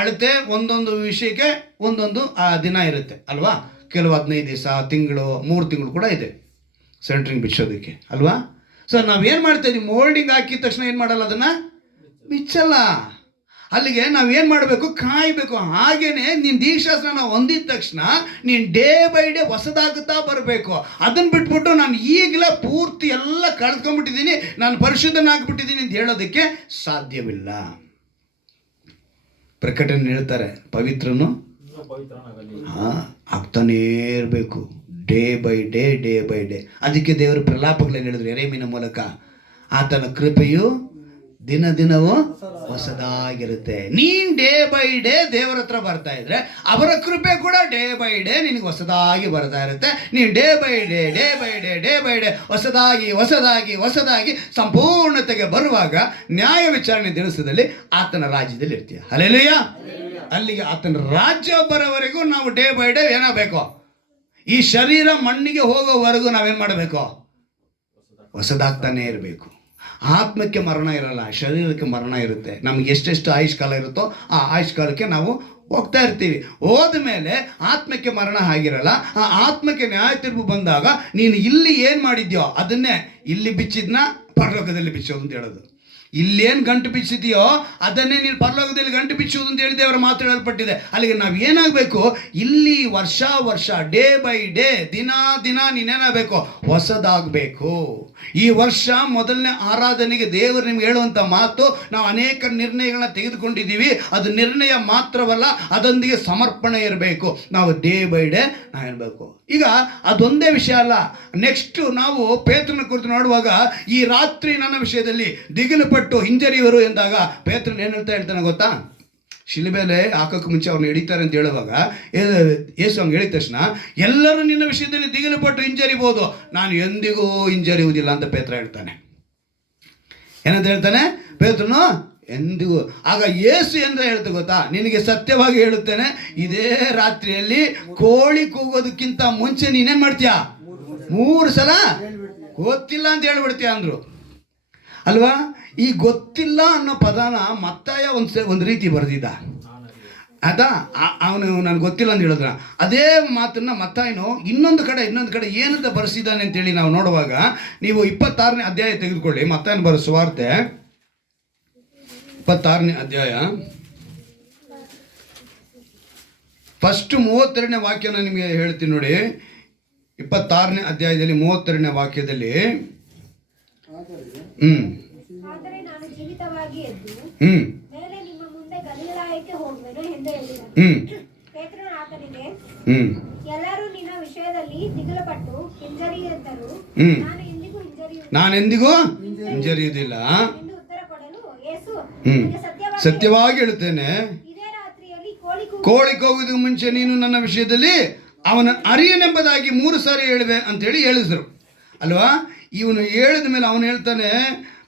ಅಳತೆ, ಒಂದೊಂದು ವಿಷಯಕ್ಕೆ ಒಂದೊಂದು ದಿನ ಇರುತ್ತೆ ಅಲ್ವಾ. ಕೆಲವು 15 ದಿವಸ, ತಿಂಗಳು, 3 ತಿಂಗಳು ಕೂಡ ಇದೆ ಸೆಂಟ್ರಿಂಗ್ ಬಿಚ್ಚೋದಕ್ಕೆ ಅಲ್ವಾ. ಸೊ ನಾವೇನು ಮಾಡ್ತಾ ಇದ್ದೀವಿ? ಮೋಲ್ಡಿಂಗ್ ಹಾಕಿದ ತಕ್ಷಣ ಏನು ಮಾಡಲ್ಲ, ಅದನ್ನು ಬಿಚ್ಚಲ್ಲ. ಅಲ್ಲಿಗೆ ನಾವೇನು ಮಾಡಬೇಕು? ಕಾಯಬೇಕು. ಹಾಗೇನೆ ನೀನು ದೀಕ್ಷಾಸ್ನಾನ ಹೊಂದಿದ ತಕ್ಷಣ ನೀನು ಡೇ ಬೈ ಡೇ ಹೊಸದಾಗುತ್ತಾ ಬರಬೇಕು. ಅದನ್ನು ಬಿಟ್ಬಿಟ್ಟು ನಾನು ಈಗಲೇ ಪೂರ್ತಿ ಎಲ್ಲ ಕಳ್ಕೊಂಡ್ಬಿಟ್ಟಿದ್ದೀನಿ, ನಾನು ಪರಿಶುದ್ಧನಾಗ್ಬಿಟ್ಟಿದ್ದೀನಿ ಅಂತ ಹೇಳೋದಕ್ಕೆ ಸಾಧ್ಯವಿಲ್ಲ. ಪ್ರಕಟಣೆ ಹೇಳ್ತಾರೆ, ಪವಿತ್ರನು ಆಗ್ತಾನೇ ಇರಬೇಕು day by day, day by day. ಅದಕ್ಕೆ ದೇವರು ಪ್ರಲಾಪಗಳಲ್ಲಿ ಹೇಳಿದ್ರು ಯೆರೆಮೀಯನ ಮೂಲಕ, ಆತನ ಕೃಪೆಯು ದಿನ ದಿನವೂ ಹೊಸದಾಗಿರುತ್ತೆ. ನೀನು ಡೇ ಬೈ ಡೇ ದೇವರ ಹತ್ರ ಬರ್ತಾ ಇದ್ರೆ ಅವರ ಕೃಪೆ ಕೂಡ ಡೇ ಬೈ ಡೇ ನಿನಗೆ ಹೊಸದಾಗಿ ಬರ್ತಾ ಇರುತ್ತೆ. ನೀನು day by day, day by day, day by day ಹೊಸದಾಗಿ ಹೊಸದಾಗಿ ಹೊಸದಾಗಿ ಸಂಪೂರ್ಣತೆಗೆ ಬರುವಾಗ ನ್ಯಾಯ ವಿಚಾರಣೆ ದಿವಸದಲ್ಲಿ ಆತನ ರಾಜ್ಯದಲ್ಲಿ ಇರ್ತೀಯ. ಹಲ್ಲೆಲೂಯಾ. ಅಲ್ಲಿಗೆ ಆತನ ರಾಜ್ಯ ಬರೋವರೆಗೂ ನಾವು ಡೇ ಬೈ ಡೇ ಏನಾಗಬೇಕು? ಈ ಶರೀರ ಮಣ್ಣಿಗೆ ಹೋಗೋವರೆಗೂ ನಾವೇನು ಮಾಡಬೇಕು? ಹೊಸದಾಗ್ತಾನೆ ಇರಬೇಕು. ಆತ್ಮಕ್ಕೆ ಮರಣ ಇರಲ್ಲ, ಶರೀರಕ್ಕೆ ಮರಣ ಇರುತ್ತೆ. ನಮ್ಗೆ ಎಷ್ಟೆಷ್ಟು ಆಯುಷ್ ಕಾಲ ಇರುತ್ತೋ ಆ ಆಯುಷ್ ಕಾಲಕ್ಕೆ ನಾವು ಹೋಗ್ತಾ ಇರ್ತೀವಿ. ಹೋದ ಮೇಲೆ ಆತ್ಮಕ್ಕೆ ಮರಣ ಆಗಿರಲ್ಲ. ಆ ಆತ್ಮಕ್ಕೆ ನ್ಯಾಯ ತೀರ್ಪು ಬಂದಾಗ ನೀನು ಇಲ್ಲಿ ಏನು ಮಾಡಿದ್ಯೋ ಅದನ್ನೇ ಇಲ್ಲಿ ಬಿಚ್ಚಿದ್ನ ಪರಲೋಕದಲ್ಲಿ ಬಿಚ್ಚೋದು ಅಂತ ಹೇಳೋದು. ಇಲ್ಲೇನು ಗಂಟು ಬಿಚ್ಚಿದೆಯೋ ಅದನ್ನೇ ನೀನು ಪರಲೋಕದಲ್ಲಿ ಗಂಟು ಬಿಚ್ಚುವುದು ಅಂತ ಹೇಳಿ ದೇವರ ಮಾತು ಹೇಳಲ್ಪಟ್ಟಿದೆ. ಅಲ್ಲಿಗೆ ನಾವು ಏನಾಗಬೇಕು? ಇಲ್ಲಿ ವರ್ಷ ವರ್ಷ, ಡೇ ಬೈ ಡೇ, ದಿನ ದಿನ ನೀನೇನಾಗಬೇಕು? ಹೊಸದಾಗಬೇಕು. ಈ ವರ್ಷ ಮೊದಲನೇ ಆರಾಧನೆಗೆ ದೇವರು ನಿಮ್ಗೆ ಹೇಳುವಂಥ ಮಾತು, ನಾವು ಅನೇಕ ನಿರ್ಣಯಗಳನ್ನ ತೆಗೆದುಕೊಂಡಿದ್ದೀವಿ. ಅದು ನಿರ್ಣಯ ಮಾತ್ರವಲ್ಲ, ಅದೊಂದಿಗೆ ಸಮರ್ಪಣೆ ಇರಬೇಕು. ನಾವು ಡೇ ಬೈ ಡೇ ನಾವೇನಬೇಕು. ಈಗ ಅದೊಂದೇ ವಿಷಯ ಅಲ್ಲ. ನೆಕ್ಸ್ಟು ನಾವು ಪೇತ್ರನ ಕುರಿತು ನೋಡುವಾಗ, ಈ ರಾತ್ರಿ ನನ್ನ ವಿಷಯದಲ್ಲಿ ದಿಗಿಲು ಪಟ್ಟು ಹಿಂಜರಿಯುವರು ಎಂದಾಗ ಪೇತ್ರನ ಏನು ಹೇಳ್ತಾನೆ ಗೊತ್ತಾ? ಶಿಲುಬೆಲೆ ಹಾಕೋಕ್ಕೆ ಮುಂಚೆ ಅವ್ರನ್ನ ಹಿಡಿತಾರೆ ಅಂತ ಹೇಳುವಾಗ ಯೇಸು ಹಂಗೆ ಹೇಳಿದ ತಕ್ಷಣ, ಎಲ್ಲರೂ ನಿನ್ನ ವಿಷಯದಲ್ಲಿ ದಿಗಿಲು ಪಟ್ಟು ಹಿಂಜರಿಬೋದು, ನಾನು ಎಂದಿಗೂ ಹಿಂಜರಿಯುವುದಿಲ್ಲ ಅಂತ ಪೇತ್ರ ಹೇಳ್ತಾನೆ. ಏನಂತ ಹೇಳ್ತಾನೆ ಪೇತ್ರನು? ಎಂದಿಗೂ. ಆಗ ಯೇಸು ಎಂದ್ರೆ ಹೇಳ್ತು ಗೊತ್ತಾ? ನಿನಗೆ ಸತ್ಯವಾಗಿ ಹೇಳುತ್ತೇನೆ, ಇದೇ ರಾತ್ರಿಯಲ್ಲಿ ಕೋಳಿ ಕೂಗೋದಕ್ಕಿಂತ ಮುಂಚೆ ನೀನೇನು ಮಾಡ್ತೀಯಾ? 3 ಸಲ ಗೊತ್ತಿಲ್ಲ ಅಂತ ಹೇಳ್ಬಿಡ್ತೀಯ ಅಂದರು ಅಲ್ವಾ. ಈ ಗೊತ್ತಿಲ್ಲ ಅನ್ನೋ ಪದನ ಮತ್ತಾಯ ಒಂದು ರೀತಿ ಬರೆದಿದ್ದ. ಆಯ್ತಾ? ಅವನು ನನಗೆ ಗೊತ್ತಿಲ್ಲ ಅಂತ ಹೇಳಿದ್ರ ಅದೇ ಮಾತನ್ನು ಮತ್ತಾಯನು ಇನ್ನೊಂದು ಕಡೆ ಏನಂತ ಬರೆಸಿದ್ದಾನೆ ಅಂತೇಳಿ ನಾವು ನೋಡುವಾಗ, ನೀವು 26ನೇ ಅಧ್ಯಾಯ ತೆಗೆದುಕೊಳ್ಳಿ. ಮತ್ತಾಯನು ಬರೋ ಸುವಾರ್ತೆ 26ನೇ ಅಧ್ಯಾಯ ಫಸ್ಟ್ 32ನೇ ವಾಕ್ಯನ ನಿಮಗೆ ಹೇಳ್ತೀನಿ ನೋಡಿ. 26ನೇ ಅಧ್ಯಾಯದಲ್ಲಿ 32ನೇ ವಾಕ್ಯದಲ್ಲಿ ನಾನೆಂದಿಗೂ ಹಿಂಜರಿಯುವುದಿಲ್ಲ. ಸತ್ಯವಾಗಿ ಹೇಳುತ್ತೇನೆ, ಕೋಳಿ ಕೂಗುವುದಕ್ಕೆ ಮುಂಚೆ ನೀನು ನನ್ನ ವಿಷಯದಲ್ಲಿ ಅವನ ಅರಿಯನೆಂಬುದಾಗಿ 3 ಸಾರಿ ಹೇಳುವೆ ಅಂತೇಳಿ ಹೇಳಿದ್ರು ಅಲ್ವಾ. ಇವನು ಹೇಳಿದ ಮೇಲೆ ಅವನು ಹೇಳ್ತಾನೆ,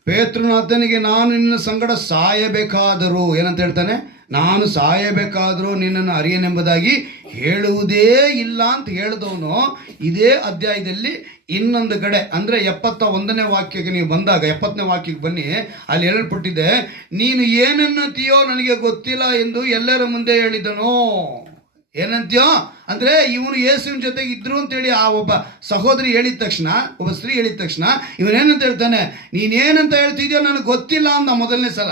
ಪೇತ್ರನು ಆತನಿಗೆ, ನಾನು ನಿನ್ನ ಸಂಗಡ ಸಾಯಬೇಕಾದರೂ, ಏನಂತ ಹೇಳ್ತಾನೆ? ನಾನು ಸಾಯಬೇಕಾದರೂ ನಿನ್ನನ್ನು ಅರಿಯನೆಂಬುದಾಗಿ ಹೇಳುವುದೇ ಇಲ್ಲ ಅಂತ ಹೇಳಿದವನು ಇದೇ ಅಧ್ಯಾಯದಲ್ಲಿ ಇನ್ನೊಂದು ಕಡೆ ಅಂದರೆ 71ನೇ ವಾಕ್ಯಕ್ಕೆ ನೀವು ಬಂದಾಗ 70ನೇ ವಾಕ್ಯಕ್ಕೆ ಬನ್ನಿ. ಅಲ್ಲಿ ಹೇಳಲ್ಪಟ್ಟಿದೆ, ನೀನು ಏನನ್ನುತ್ತೀಯೋ ನನಗೆ ಗೊತ್ತಿಲ್ಲ ಎಂದು ಎಲ್ಲರ ಮುಂದೆ ಹೇಳಿದನು. ಏನಂತೀಯೋ ಅಂದರೆ ಇವನು ಯೇಸುವಿನ ಜೊತೆಗೆ ಇದ್ರು ಅಂತೇಳಿ ಆ ಒಬ್ಬ ಸಹೋದರಿ ಹೇಳಿದ ತಕ್ಷಣ, ಒಬ್ಬ ಸ್ತ್ರೀ ಹೇಳಿದ ತಕ್ಷಣ ಇವನೇನಂತ ಹೇಳ್ತಾನೆ, ನೀನೇನಂತ ಹೇಳ್ತಿದ್ಯೋ ನನಗೆ ಗೊತ್ತಿಲ್ಲ ಅಂದ ಮೊದಲನೇ ಸಲ.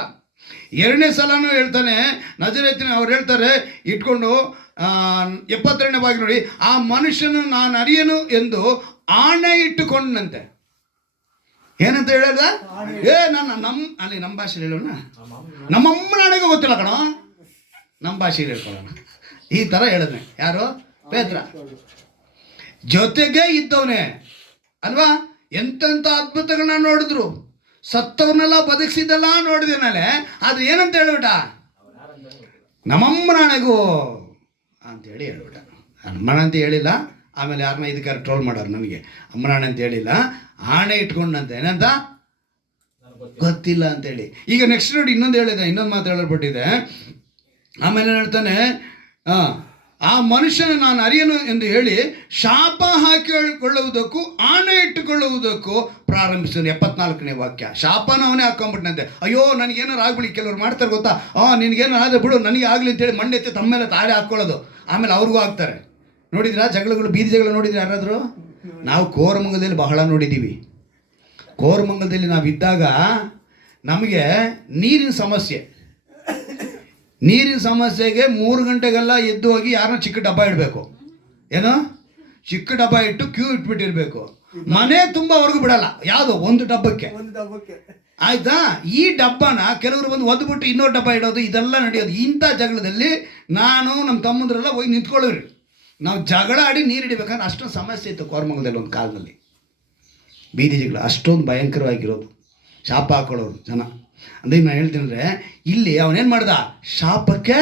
ಎರಡನೇ ಸಲನೂ ಹೇಳ್ತಾನೆ, ನಜರೇತಿನ ಅವ್ರು ಹೇಳ್ತಾರೆ ಇಟ್ಕೊಂಡು 72ನೇ ಭಾಗ ನೋಡಿ, ಆ ಮನುಷ್ಯನು ನಾನು ಅರಿಯನು ಎಂದು ಆಣೆ ಇಟ್ಟುಕೊಂಡಂತೆ. ಏನಂತ ಹೇಳಲ್ಲ, ಅಲ್ಲಿ ನಮ್ಮ ಭಾಷೆಯಲ್ಲಿ ಹೇಳೋಣ, ನಮ್ಮಮ್ಮನ ಆಣೆಗೂ ಗೊತ್ತಿಲ್ಲ ಕಣೋ, ನಮ್ಮ ಭಾಷೆಯಲ್ಲಿ ಹೇಳ್ಕೊಳ್ಳೋಣ. ಈ ಥರ ಹೇಳಿದ್ನೆ ಯಾರು? ಪೇತ್ರ. ಜೊತೆಗೆ ಇದ್ದವನೇ ಅಲ್ವಾ, ಎಂತೆಂಥ ಅದ್ಭುತಗಳನ್ನ ನೋಡಿದ್ರು, ಸತ್ತವನ್ನೆಲ್ಲ ಬದುಕಿಸಿದ್ದೆಲ್ಲ ನೋಡಿದೇನಲ್ಲೇ. ಆದ್ರೆ ಏನಂತ ಹೇಳ್ಬಿಟ್ಟ, ನಮ್ಮಮ್ಮನ ಆಣೆಗೂ ಅಂತೇಳಿ ಹೇಳ್ಬಿಟ್ಟ. ಅಮ್ಮನ ಅಂತ ಹೇಳಿಲ್ಲ, ಆಮೇಲೆ ಯಾರನ್ನ ಇದಕ್ಕೆ ಟ್ರೋಲ್ ಮಾಡೋರು ನನಗೆ, ಅಮ್ಮನ ಆಣೆ ಅಂತ ಹೇಳಿಲ್ಲ, ಆಣೆ ಇಟ್ಕೊಂಡಂತೆ. ಏನಂತ ಗೊತ್ತಿಲ್ಲ ಅಂತೇಳಿ. ಈಗ ನೆಕ್ಸ್ಟ್ ನೋಡಿ ಇನ್ನೊಂದು ಹೇಳಿದೆ, ಇನ್ನೊಂದು ಮಾತು ಹೇಳಲ್ಪಟ್ಟಿದೆ. ಆಮೇಲೆ ಹೇಳ್ತಾನೆ, ಆ ಮನುಷ್ಯನ ನಾನು ಅರಿಯನು ಎಂದು ಹೇಳಿ ಶಾಪ ಹಾಕಿಕೊಳ್ಳುವುದಕ್ಕೂ ಆಣೆ ಇಟ್ಟುಕೊಳ್ಳುವುದಕ್ಕೂ ಪ್ರಾರಂಭಿಸಿದ. 74ನೇ ವಾಕ್ಯ. ಶಾಪನ ಅವನೇ ಹಾಕೊಂಡ್ಬಿಟ್ಟನಂತೆ. ಅಯ್ಯೋ ನನಗೇನಾರು ಆಗ್ಬಿಡಿ, ಕೆಲವ್ರು ಮಾಡ್ತಾರೆ ಗೊತ್ತಾ, ನಿನಗೇನು ಆದರೆ ಬಿಡು, ನನಗೆ ಆಗಲಿ ಅಂತೇಳಿ ಮಂಡೆತ್ತಿ ತಮ್ಮ ಮೇಲೆ ತಾಳೆ ಹಾಕ್ಕೊಳ್ಳೋದು, ಆಮೇಲೆ ಅವ್ರಿಗೂ ಆಗ್ತಾರೆ. ನೋಡಿದ್ರಾ ಜಗಳಗಳು, ಬೀದಿ ಜಗಳ ನೋಡಿದ್ರೆ ಯಾರಾದರೂ? ನಾವು ಕೋರಮಂಗಲದಲ್ಲಿ ಬಹಳ ನೋಡಿದ್ದೀವಿ. ಕೋರಮಂಗಲದಲ್ಲಿ ನಾವು ಇದ್ದಾಗ ನಮಗೆ ನೀರಿನ ಸಮಸ್ಯೆ. ನೀರಿನ ಸಮಸ್ಯೆಗೆ 3 ಗಂಟೆಗೆಲ್ಲ ಎದ್ದು ಹೋಗಿ ಯಾರನ್ನ ಚಿಕ್ಕ ಡಬ್ಬ ಇಡಬೇಕು. ಏನೋ ಚಿಕ್ಕ ಡಬ್ಬ ಇಟ್ಟು ಕ್ಯೂ ಇಟ್ಬಿಟ್ಟಿರ್ಬೇಕು. ಮನೆ ತುಂಬ ಅವ್ರಿಗೂ ಬಿಡಲ್ಲ, ಯಾವುದೋ ಒಂದು ಡಬ್ಬಕ್ಕೆ ಆಯ್ತಾ. ಈ ಡಬ್ಬನ ಕೆಲವರು ಬಂದು ಒದ್ಬಿಟ್ಟು ಇನ್ನೊಂದು ಡಬ್ಬ ಇಡೋದು, ಇದೆಲ್ಲ ನಡೆಯೋದು. ಇಂಥ ಜಗಳದಲ್ಲಿ ನಾನು ನಮ್ಮ ತಮ್ಮಂದ್ರೆಲ್ಲ ಹೋಗಿ ನಿಂತ್ಕೊಳ್ಳೋರಿ. ನಾವು ಜಗಳ ಆಡಿ ನೀರು ಹಿಡಿಬೇಕಂದ್ರೆ ಅಷ್ಟೊಂದು ಸಮಸ್ಯೆ ಇತ್ತು ಕೋರಮಂಗಲದಲ್ಲಿ ಒಂದು ಕಾಲದಲ್ಲಿ. ಬೀದಿ ಜಗಳ ಅಷ್ಟೊಂದು ಭಯಂಕರವಾಗಿರೋದು, ಶಾಪ ಹಾಕೊಳ್ಳೋರು ಜನ. ಅಂದರೆ ನಾನು ಹೇಳ್ತೀನಿ ಅಂದರೆ, ಇಲ್ಲಿ ಅವನೇನು ಮಾಡ್ದ, ಶಾಪಕ್ಕೆ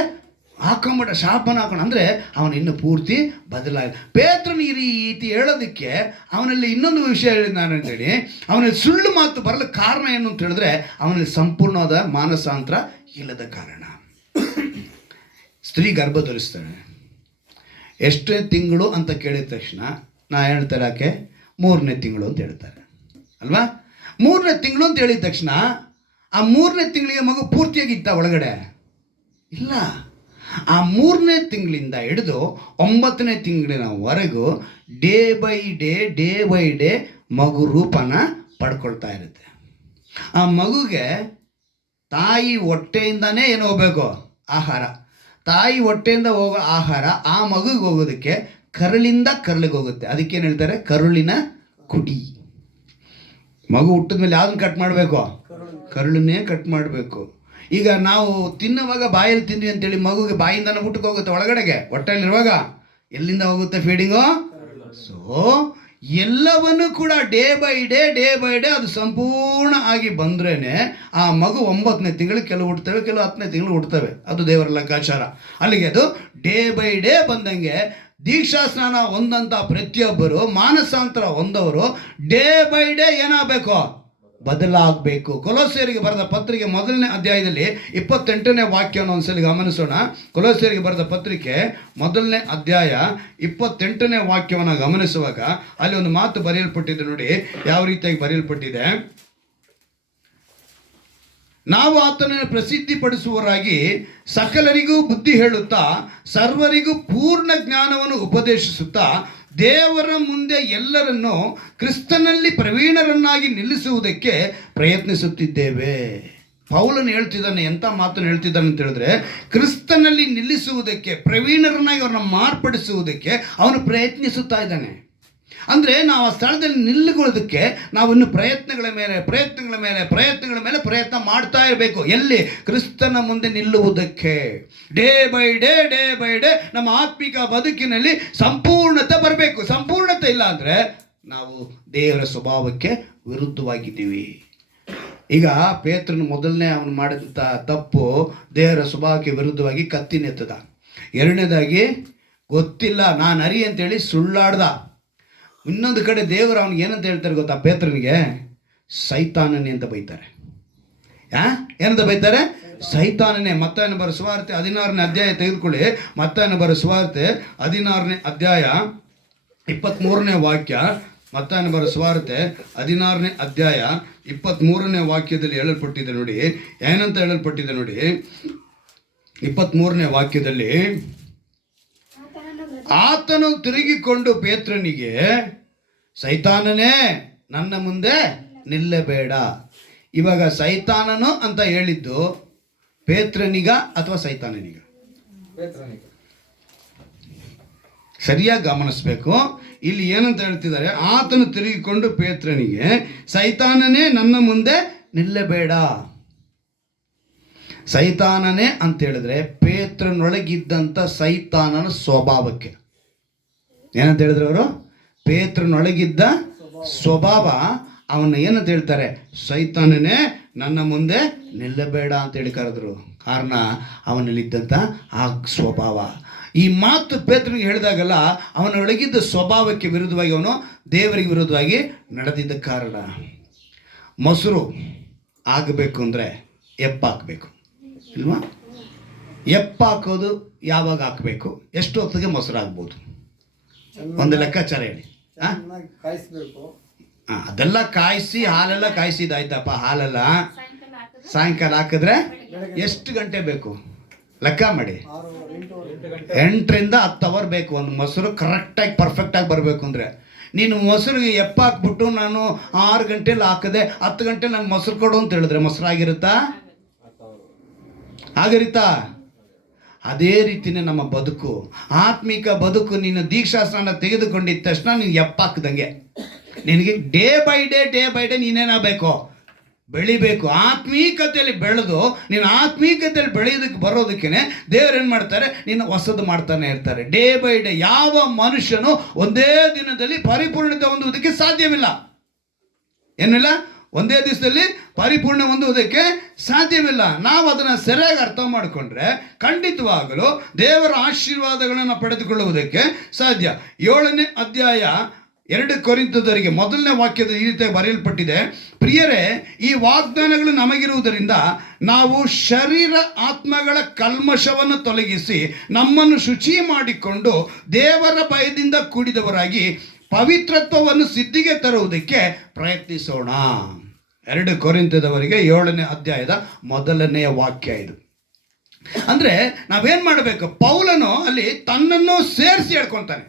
ಹಾಕೊಂಬಿಟ್ಟ. ಶಾಪನ ಹಾಕೊಂಡು ಅಂದರೆ ಅವನು ಇನ್ನು ಪೂರ್ತಿ ಬದಲಾಗಿ. ಪೇತ್ರನ ಈ ರೀತಿ ಹೇಳೋದಕ್ಕೆ ಅವನಲ್ಲಿ ಇನ್ನೊಂದು ವಿಷಯ ಹೇಳಿದ ನಾನು ಅಂತೇಳಿ, ಅವನಲ್ಲಿ ಸುಳ್ಳು ಮಾತು ಬರಲು ಕಾರಣ ಏನು ಅಂತ ಹೇಳಿದ್ರೆ, ಅವನಲ್ಲಿ ಸಂಪೂರ್ಣವಾದ ಮಾನಸಾಂತರ ಇಲ್ಲದ ಕಾರಣ. ಸ್ತ್ರೀ ಗರ್ಭ ಧರಿಸ್ತಾಳೆ. ಎಷ್ಟೇ ತಿಂಗಳು ಅಂತ ಕೇಳಿದ ತಕ್ಷಣ ನಾ ಹೇಳ್ತಾರೆ ಯಾಕೆ 3ನೇ ತಿಂಗಳು ಅಂತ ಹೇಳ್ತಾರೆ ಅಲ್ವಾ. 3ನೇ ತಿಂಗಳು ಅಂತ ಹೇಳಿದ ತಕ್ಷಣ ಆ 3ನೇ ತಿಂಗಳಿಗೆ ಮಗು ಪೂರ್ತಿಯಾಗಿತ್ತ ಒಳಗಡೆ? ಇಲ್ಲ. ಆ 3ನೇ ತಿಂಗಳಿಂದ ಹಿಡಿದು 9ನೇ ತಿಂಗಳಿನವರೆಗೂ ಡೇ ಬೈ ಡೇ ಮಗು ರೂಪನ ಪಡ್ಕೊಳ್ತಾ ಇರುತ್ತೆ. ಆ ಮಗುಗೆ ತಾಯಿ ಹೊಟ್ಟೆಯಿಂದನೇ ಏನು ಹೋಗಬೇಕು, ಆಹಾರ. ತಾಯಿ ಹೊಟ್ಟೆಯಿಂದ ಹೋಗೋ ಆಹಾರ ಆ ಮಗುಗೆ ಹೋಗೋದಕ್ಕೆ ಕರುಳಿಂದ ಕರುಳಿಗೆ ಹೋಗುತ್ತೆ. ಅದಕ್ಕೇನು ಹೇಳ್ತಾರೆ, ಕರುಳಿನ ಕುಡಿ. ಮಗು ಹುಟ್ಟಿದ ಮೇಲೆ ಯಾವ್ದನ್ನ ಕಟ್ ಮಾಡಬೇಕು? ಕರುಳನ್ನೇ ಕಟ್ ಮಾಡಬೇಕು. ಈಗ ನಾವು ತಿನ್ನುವಾಗ ಬಾಯಲ್ಲಿ ತಿಂದ್ವಿ ಅಂತೇಳಿ ಮಗುಗೆ ಬಾಯಿಂದನೇ ಊಟಕ್ಕೆ ಹೋಗುತ್ತೆ, ಒಳಗಡೆಗೆ ಹೊಟ್ಟೆಯಲ್ಲಿರುವಾಗ ಎಲ್ಲಿಂದ ಹೋಗುತ್ತೆ ಫೀಡಿಂಗು? ಸೊ ಎಲ್ಲವನ್ನು ಕೂಡ ಡೇ ಬೈ ಡೇ ಅದು ಸಂಪೂರ್ಣ ಆಗಿ ಬಂದ್ರೇ ಆ ಮಗು 9ನೇ ತಿಂಗಳು ಕೆಲವು ಹುಡ್ತವೆ, ಕೆಲವು 10ನೇ ತಿಂಗಳು ಹುಡ್ತವೆ. ಅದು ದೇವರ ಲೆಕ್ಕಾಚಾರ. ಅಲ್ಲಿಗೆ ಅದು ಡೇ ಬೈ ಡೇ ಬಂದಂಗೆ ದೀಕ್ಷಾ ಸ್ನಾನ ಹೊಂದಂಥ ಪ್ರತಿಯೊಬ್ಬರು, ಮಾನಸಾಂತರ ಹೊಂದವರು ಡೇ ಬೈ ಡೇ ಏನಾಗಬೇಕು, ಬದಲಾಗಬೇಕು. ಕೊಲೋಸ್ಯರಿಗೆ ಬರೆದ ಪತ್ರಿಕೆ 1ನೇ ಅಧ್ಯಾಯದಲ್ಲಿ 28ನೇ ವಾಕ್ಯವನ್ನು ಒಂದ್ಸಲಿ ಗಮನಿಸೋಣ. ಕೊಲೋಸ್ಯರಿಗೆ ಬರೆದ ಪತ್ರಿಕೆ 1ನೇ ಅಧ್ಯಾಯ 28ನೇ ವಾಕ್ಯವನ್ನು ಗಮನಿಸುವಾಗ ಅಲ್ಲಿ ಒಂದು ಮಾತು ಬರೆಯಲ್ಪಟ್ಟಿದೆ ನೋಡಿ, ಯಾವ ರೀತಿಯಾಗಿ ಬರೆಯಲ್ಪಟ್ಟಿದೆ. ನಾವು ಆತನನ್ನು ಪ್ರಸಿದ್ಧಿಪಡಿಸುವವರಾಗಿ ಸಕಲರಿಗೂ ಬುದ್ಧಿ ಹೇಳುತ್ತಾ ಸರ್ವರಿಗೂ ಪೂರ್ಣ ಜ್ಞಾನವನ್ನು ಉಪದೇಶಿಸುತ್ತಾ ದೇವರ ಮುಂದೆ ಎಲ್ಲರನ್ನೂ ಕ್ರಿಸ್ತನಲ್ಲಿ ಪ್ರವೀಣರನ್ನಾಗಿ ನಿಲ್ಲಿಸುವುದಕ್ಕೆ ಪ್ರಯತ್ನಿಸುತ್ತಿದ್ದೇವೆ. ಪೌಲನು ಹೇಳ್ತಿದ್ದಾನೆ, ಎಂಥ ಮಾತನ್ನು ಹೇಳ್ತಿದ್ದಾನೆ ಅಂತ ಹೇಳಿದ್ರೆ, ಕ್ರಿಸ್ತನಲ್ಲಿ ನಿಲ್ಲಿಸುವುದಕ್ಕೆ, ಪ್ರವೀಣರನ್ನಾಗಿ ಅವ್ರನ್ನ ಮಾರ್ಪಡಿಸುವುದಕ್ಕೆ ಅವನು ಪ್ರಯತ್ನಿಸುತ್ತಾ ಇದ್ದಾನೆ. ಅಂದರೆ ನಾವು ಆ ಸ್ಥಳದಲ್ಲಿ ನಿಲ್ಲುಕೊಳ್ಳೋದಕ್ಕೆ ನಾವು ಇನ್ನು ಪ್ರಯತ್ನಗಳ ಮೇಲೆ ಪ್ರಯತ್ನ ಮಾಡ್ತಾ ಇರಬೇಕು. ಎಲ್ಲಿ? ಕ್ರಿಸ್ತನ ಮುಂದೆ ನಿಲ್ಲುವುದಕ್ಕೆ. ಡೇ ಬೈ ಡೇ ನಮ್ಮ ಆತ್ಮಿಕ ಬದುಕಿನಲ್ಲಿ ಸಂಪೂರ್ಣತೆ ಬರಬೇಕು. ಸಂಪೂರ್ಣತೆ ಇಲ್ಲ ಅಂದರೆ ನಾವು ದೇವರ ಸ್ವಭಾವಕ್ಕೆ ವಿರುದ್ಧವಾಗಿದ್ದೀವಿ. ಈಗ ಪೇತ್ರನ ಮೊದಲನೇ ಅವನು ಮಾಡಿದಂಥ ತಪ್ಪು ದೇವರ ಸ್ವಭಾವಕ್ಕೆ ವಿರುದ್ಧವಾಗಿ ಕತ್ತಿನೆತ್ತದ. ಎರಡನೇದಾಗಿ ಗೊತ್ತಿಲ್ಲ ನಾನು ಅರಿ ಅಂತೇಳಿ ಸುಳ್ಳಾಡ್ದ. ಇನ್ನೊಂದು ಕಡೆ ದೇವರು ಅವನಿಗೆ ಏನಂತ ಹೇಳ್ತಾರೆ ಗೊತ್ತಾ, ಪೇತ್ರನಿಗೆ ಸೈತಾನನೇ ಅಂತ ಬೈತಾರೆ. ಏನಂತ ಬೈತಾರೆ? ಸೈತಾನನೇ. ಮತ್ತಾಯನ ಬರೋ ಸುವಾರ್ತೆ 16ನೇ ಅಧ್ಯಾಯ ತೆಗೆದುಕೊಳ್ಳಿ. ಮತ್ತಾಯನ ಬರೋ ಸುವಾರ್ತೆ 16ನೇ ಅಧ್ಯಾಯ 23ನೇ ವಾಕ್ಯ. ಮತ್ತಾಯನ ಬರೋ ಸುವಾರ್ತೆ 16ನೇ ಅಧ್ಯಾಯ 23ನೇ ವಾಕ್ಯದಲ್ಲಿ ಹೇಳಲ್ಪಟ್ಟಿದೆ ನೋಡಿ. ಏನಂತ ಹೇಳಲ್ಪಟ್ಟಿದೆ ನೋಡಿ 23ನೇ ವಾಕ್ಯದಲ್ಲಿ. ಆತನು ತಿರುಗಿಕೊಂಡು ಪೇತ್ರನಿಗೆ, ಸೈತಾನನೇ ನನ್ನ ಮುಂದೆ ನಿಲ್ಲಬೇಡ. ಇವಾಗ ಸೈತಾನನು ಅಂತ ಹೇಳಿದ್ದು ಪೇತ್ರನಿಗ ಅಥವಾ ಸೈತಾನನಿಗ? ಸರಿಯಾಗಿ ಗಮನಿಸ್ಬೇಕು. ಇಲ್ಲಿ ಏನಂತ ಹೇಳ್ತಿದ್ದಾರೆ, ಆತನು ತಿರುಗಿಕೊಂಡು ಪೇತ್ರನಿಗೆ, ಸೈತಾನನೇ ನನ್ನ ಮುಂದೆ ನಿಲ್ಲಬೇಡ. ಸೈತಾನನೇ ಅಂತ ಹೇಳಿದ್ರೆ ಪೇತ್ರನೊಳಗಿದ್ದಂಥ ಸೈತಾನನ ಸ್ವಭಾವಕ್ಕೆ ಏನಂತ ಹೇಳಿದ್ರು ಅವರು? ಪೇತ್ರನೊಳಗಿದ್ದ ಸ್ವಭಾವ ಅವನ್ನ ಏನಂತ ಹೇಳ್ತಾರೆ? ಸೈತಾನನೇ ನನ್ನ ಮುಂದೆ ನಿಲ್ಲಬೇಡ ಅಂತ ಹೇಳಿ ಕರೆದ್ರು. ಕಾರಣ ಅವನಲ್ಲಿದ್ದಂಥ ಆ ಸ್ವಭಾವ. ಈ ಮಾತು ಪೇತ್ರನಿಗೆ ಹೇಳಿದಾಗಲ್ಲ ಅವನೊಳಗಿದ್ದ ಸ್ವಭಾವಕ್ಕೆ ವಿರುದ್ಧವಾಗಿ ಅವನು ದೇವರಿಗೆ ವಿರುದ್ಧವಾಗಿ ನಡೆದಿದ್ದ ಕಾರಣ. ಮೊಸರು ಆಗಬೇಕು ಅಂದರೆ ಎಪ್ಪಾಕಬೇಕು ಇಲ್ವಾ? ಎಪ್ಪಾಕೋದು ಯಾವಾಗ ಹಾಕಬೇಕು? ಎಷ್ಟು ಹೊತ್ತಿಗೆ ಮೊಸರು ಆಗ್ಬೋದು? ಒಂದು ಲೆಕ್ಕಾಚಾರ ಹೇಳಿ. ಅದೆಲ್ಲ ಕಾಯಿಸಿ ಹಾಲೆಲ್ಲ ಕಾಯಿಸಿದಾಯ್ತಪ್ಪ. ಹಾಲೆಲ್ಲ ಸಾಯಂಕಾಲ ಹಾಕಿದ್ರೆ ಎಷ್ಟು ಗಂಟೆ ಬೇಕು ಲೆಕ್ಕ ಮಾಡಿ. 8ರಿಂದ 10 ಅವರ್ ಬೇಕು ಒಂದು ಮೊಸರು ಕರೆಕ್ಟಾಗಿ ಪರ್ಫೆಕ್ಟಾಗಿ ಬರಬೇಕು ಅಂದರೆ. ನೀನು ಮೊಸರಿಗೆ ಎಪ್ಪಾಕ್ಬಿಟ್ಟು ನಾನು 6 ಗಂಟೆಲಿ ಹಾಕಿದೆ 10 ಗಂಟೆ ನಾನು ಮೊಸರು ಕೊಡು ಅಂತ ಹೇಳಿದ್ರೆ ಮೊಸರು ಆಗಿರುತ್ತಾ? ಆಗಿರುತ್ತಾ? ಅದೇ ರೀತಿನೇ ನಮ್ಮ ಬದುಕು, ಆತ್ಮಿಕ ಬದುಕು. ನೀನು ದೀಕ್ಷಾ ಸ್ನಾನ ತೆಗೆದುಕೊಂಡಿದ್ದ ತಕ್ಷಣ ನೀನು ಎಪ್ಪಾಕ್ದಂಗೆ ನಿನಗೆ ಡೇ ಬೈ ಡೇ ನೀನೇನಾಗಬೇಕು? ಬೆಳಿಬೇಕು. ಆತ್ಮೀಕತೆಯಲ್ಲಿ ಬೆಳೆದು ನೀನು ಆತ್ಮೀಕತೆಯಲ್ಲಿ ಬೆಳೆಯೋದಕ್ಕೆ ಬರೋದಕ್ಕೇ ದೇವರು ಏನು ಮಾಡ್ತಾರೆ? ನೀನು ಹೊಸದು ಮಾಡ್ತಾನೆ ಇರ್ತಾರೆ ಡೇ ಬೈ ಡೇ. ಯಾವ ಮನುಷ್ಯನು ಒಂದೇ ದಿನದಲ್ಲಿ ಪರಿಪೂರ್ಣತೆ ಹೊಂದುವುದಕ್ಕೆ ಸಾಧ್ಯವಿಲ್ಲ. ಏನಿಲ್ಲ, ಒಂದೇ ದಿವಸದಲ್ಲಿ ಪರಿಪೂರ್ಣ ಹೊಂದುವುದಕ್ಕೆ ಸಾಧ್ಯವಿಲ್ಲ. ನಾವು ಅದನ್ನು ಸರಿಯಾಗಿ ಅರ್ಥ ಮಾಡಿಕೊಂಡ್ರೆ ಖಂಡಿತವಾಗಲೂ ದೇವರ ಆಶೀರ್ವಾದಗಳನ್ನು ಪಡೆದುಕೊಳ್ಳುವುದಕ್ಕೆ ಸಾಧ್ಯ. 7ನೇ ಅಧ್ಯಾಯ 2 ಕೊರಿಂಥದವರಿಗೆ 1ನೇ ವಾಕ್ಯದ ಈ ರೀತಿಯಾಗಿ ಬರೆಯಲ್ಪಟ್ಟಿದೆ, ಪ್ರಿಯರೇ, ಈ ವಾಗ್ದಾನಗಳು ನಮಗಿರುವುದರಿಂದ ನಾವು ಶರೀರ ಆತ್ಮಗಳ ಕಲ್ಮಶವನ್ನು ತೊಲಗಿಸಿ ನಮ್ಮನ್ನು ಶುಚಿ ಮಾಡಿಕೊಂಡು ದೇವರ ಭಯದಿಂದ ಕೂಡಿದವರಾಗಿ ಪವಿತ್ರತ್ವವನ್ನು ಸಿದ್ಧಿಗೆ ತರುವುದಕ್ಕೆ ಪ್ರಯತ್ನಿಸೋಣ. 2 ಕೊರಿಂಥದವರಿಗೆ 7ನೇ ಅಧ್ಯಾಯದ 1ನೇ ವಾಕ್ಯ ಇದು. ಅಂದರೆ ನಾವೇನು ಮಾಡಬೇಕು? ಪೌಲನು ಅಲ್ಲಿ ತನ್ನನ್ನು ಸೇರಿಸಿ ಹೇಳ್ಕೊತಾನೆ.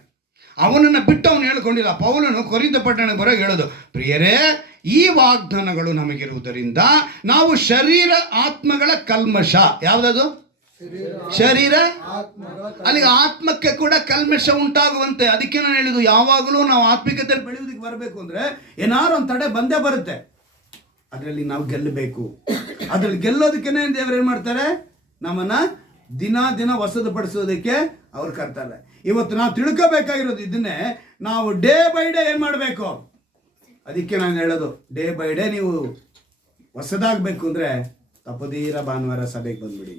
ಅವನನ್ನು ಬಿಟ್ಟು ಅವನು ಹೇಳ್ಕೊಂಡಿಲ್ಲ. ಪೌಲನು ಕೊರಿಂಥ ಪಟ್ಟಣಕ್ಕೆ ಬರೋ ಹೇಳೋದು, ಪ್ರಿಯರೇ, ಈ ವಾಗ್ದಾನಗಳು ನಮಗಿರುವುದರಿಂದ ನಾವು ಶರೀರ ಆತ್ಮಗಳ ಕಲ್ಮಶ, ಯಾವುದದು? ಶರೀರ. ಅಲ್ಲಿಗೆ ಆತ್ಮಕ್ಕೆ ಕೂಡ ಕಲ್ಮಶ ಉಂಟಾಗುವಂತೆ. ಅದಕ್ಕೆ ನಾನು ಹೇಳಿದ್ದು, ಯಾವಾಗಲೂ ನಾವು ಆತ್ಮಿಕತೆಯಲ್ಲಿ ಬೆಳೆಯುವುದಕ್ಕೆ ಬರಬೇಕು ಅಂದರೆ ಏನಾದ್ರು ಒಂದು ತಡೆ ಬಂದೇ ಬರುತ್ತೆ. ಅದರಲ್ಲಿ ನಾವು ಗೆಲ್ಲಬೇಕು. ಅದರಲ್ಲಿ ಗೆಲ್ಲೋದಕ್ಕೇ ದೇವರು ಏನು ಮಾಡ್ತಾರೆ? ನಮ್ಮನ್ನು ದಿನ ಹೊಸದು ಪಡಿಸೋದಕ್ಕೆ ಅವ್ರು ಕರ್ತಾರೆ. ಇವತ್ತು ನಾವು ತಿಳ್ಕೋಬೇಕಾಗಿರೋದು ಇದನ್ನೇ. ನಾವು ಡೇ ಬೈ ಡೇ ಏನು ಮಾಡಬೇಕು? ಅದಕ್ಕೆ ನಾನು ಹೇಳೋದು, ಡೇ ಬೈ ಡೇ ನೀವು ಹೊಸದಾಗಬೇಕು ಅಂದರೆ ತಪ್ಪದೀರ ಭಾನುವಾರ ಸಭೆಗೆ ಬಂದ್ಬಿಡಿ.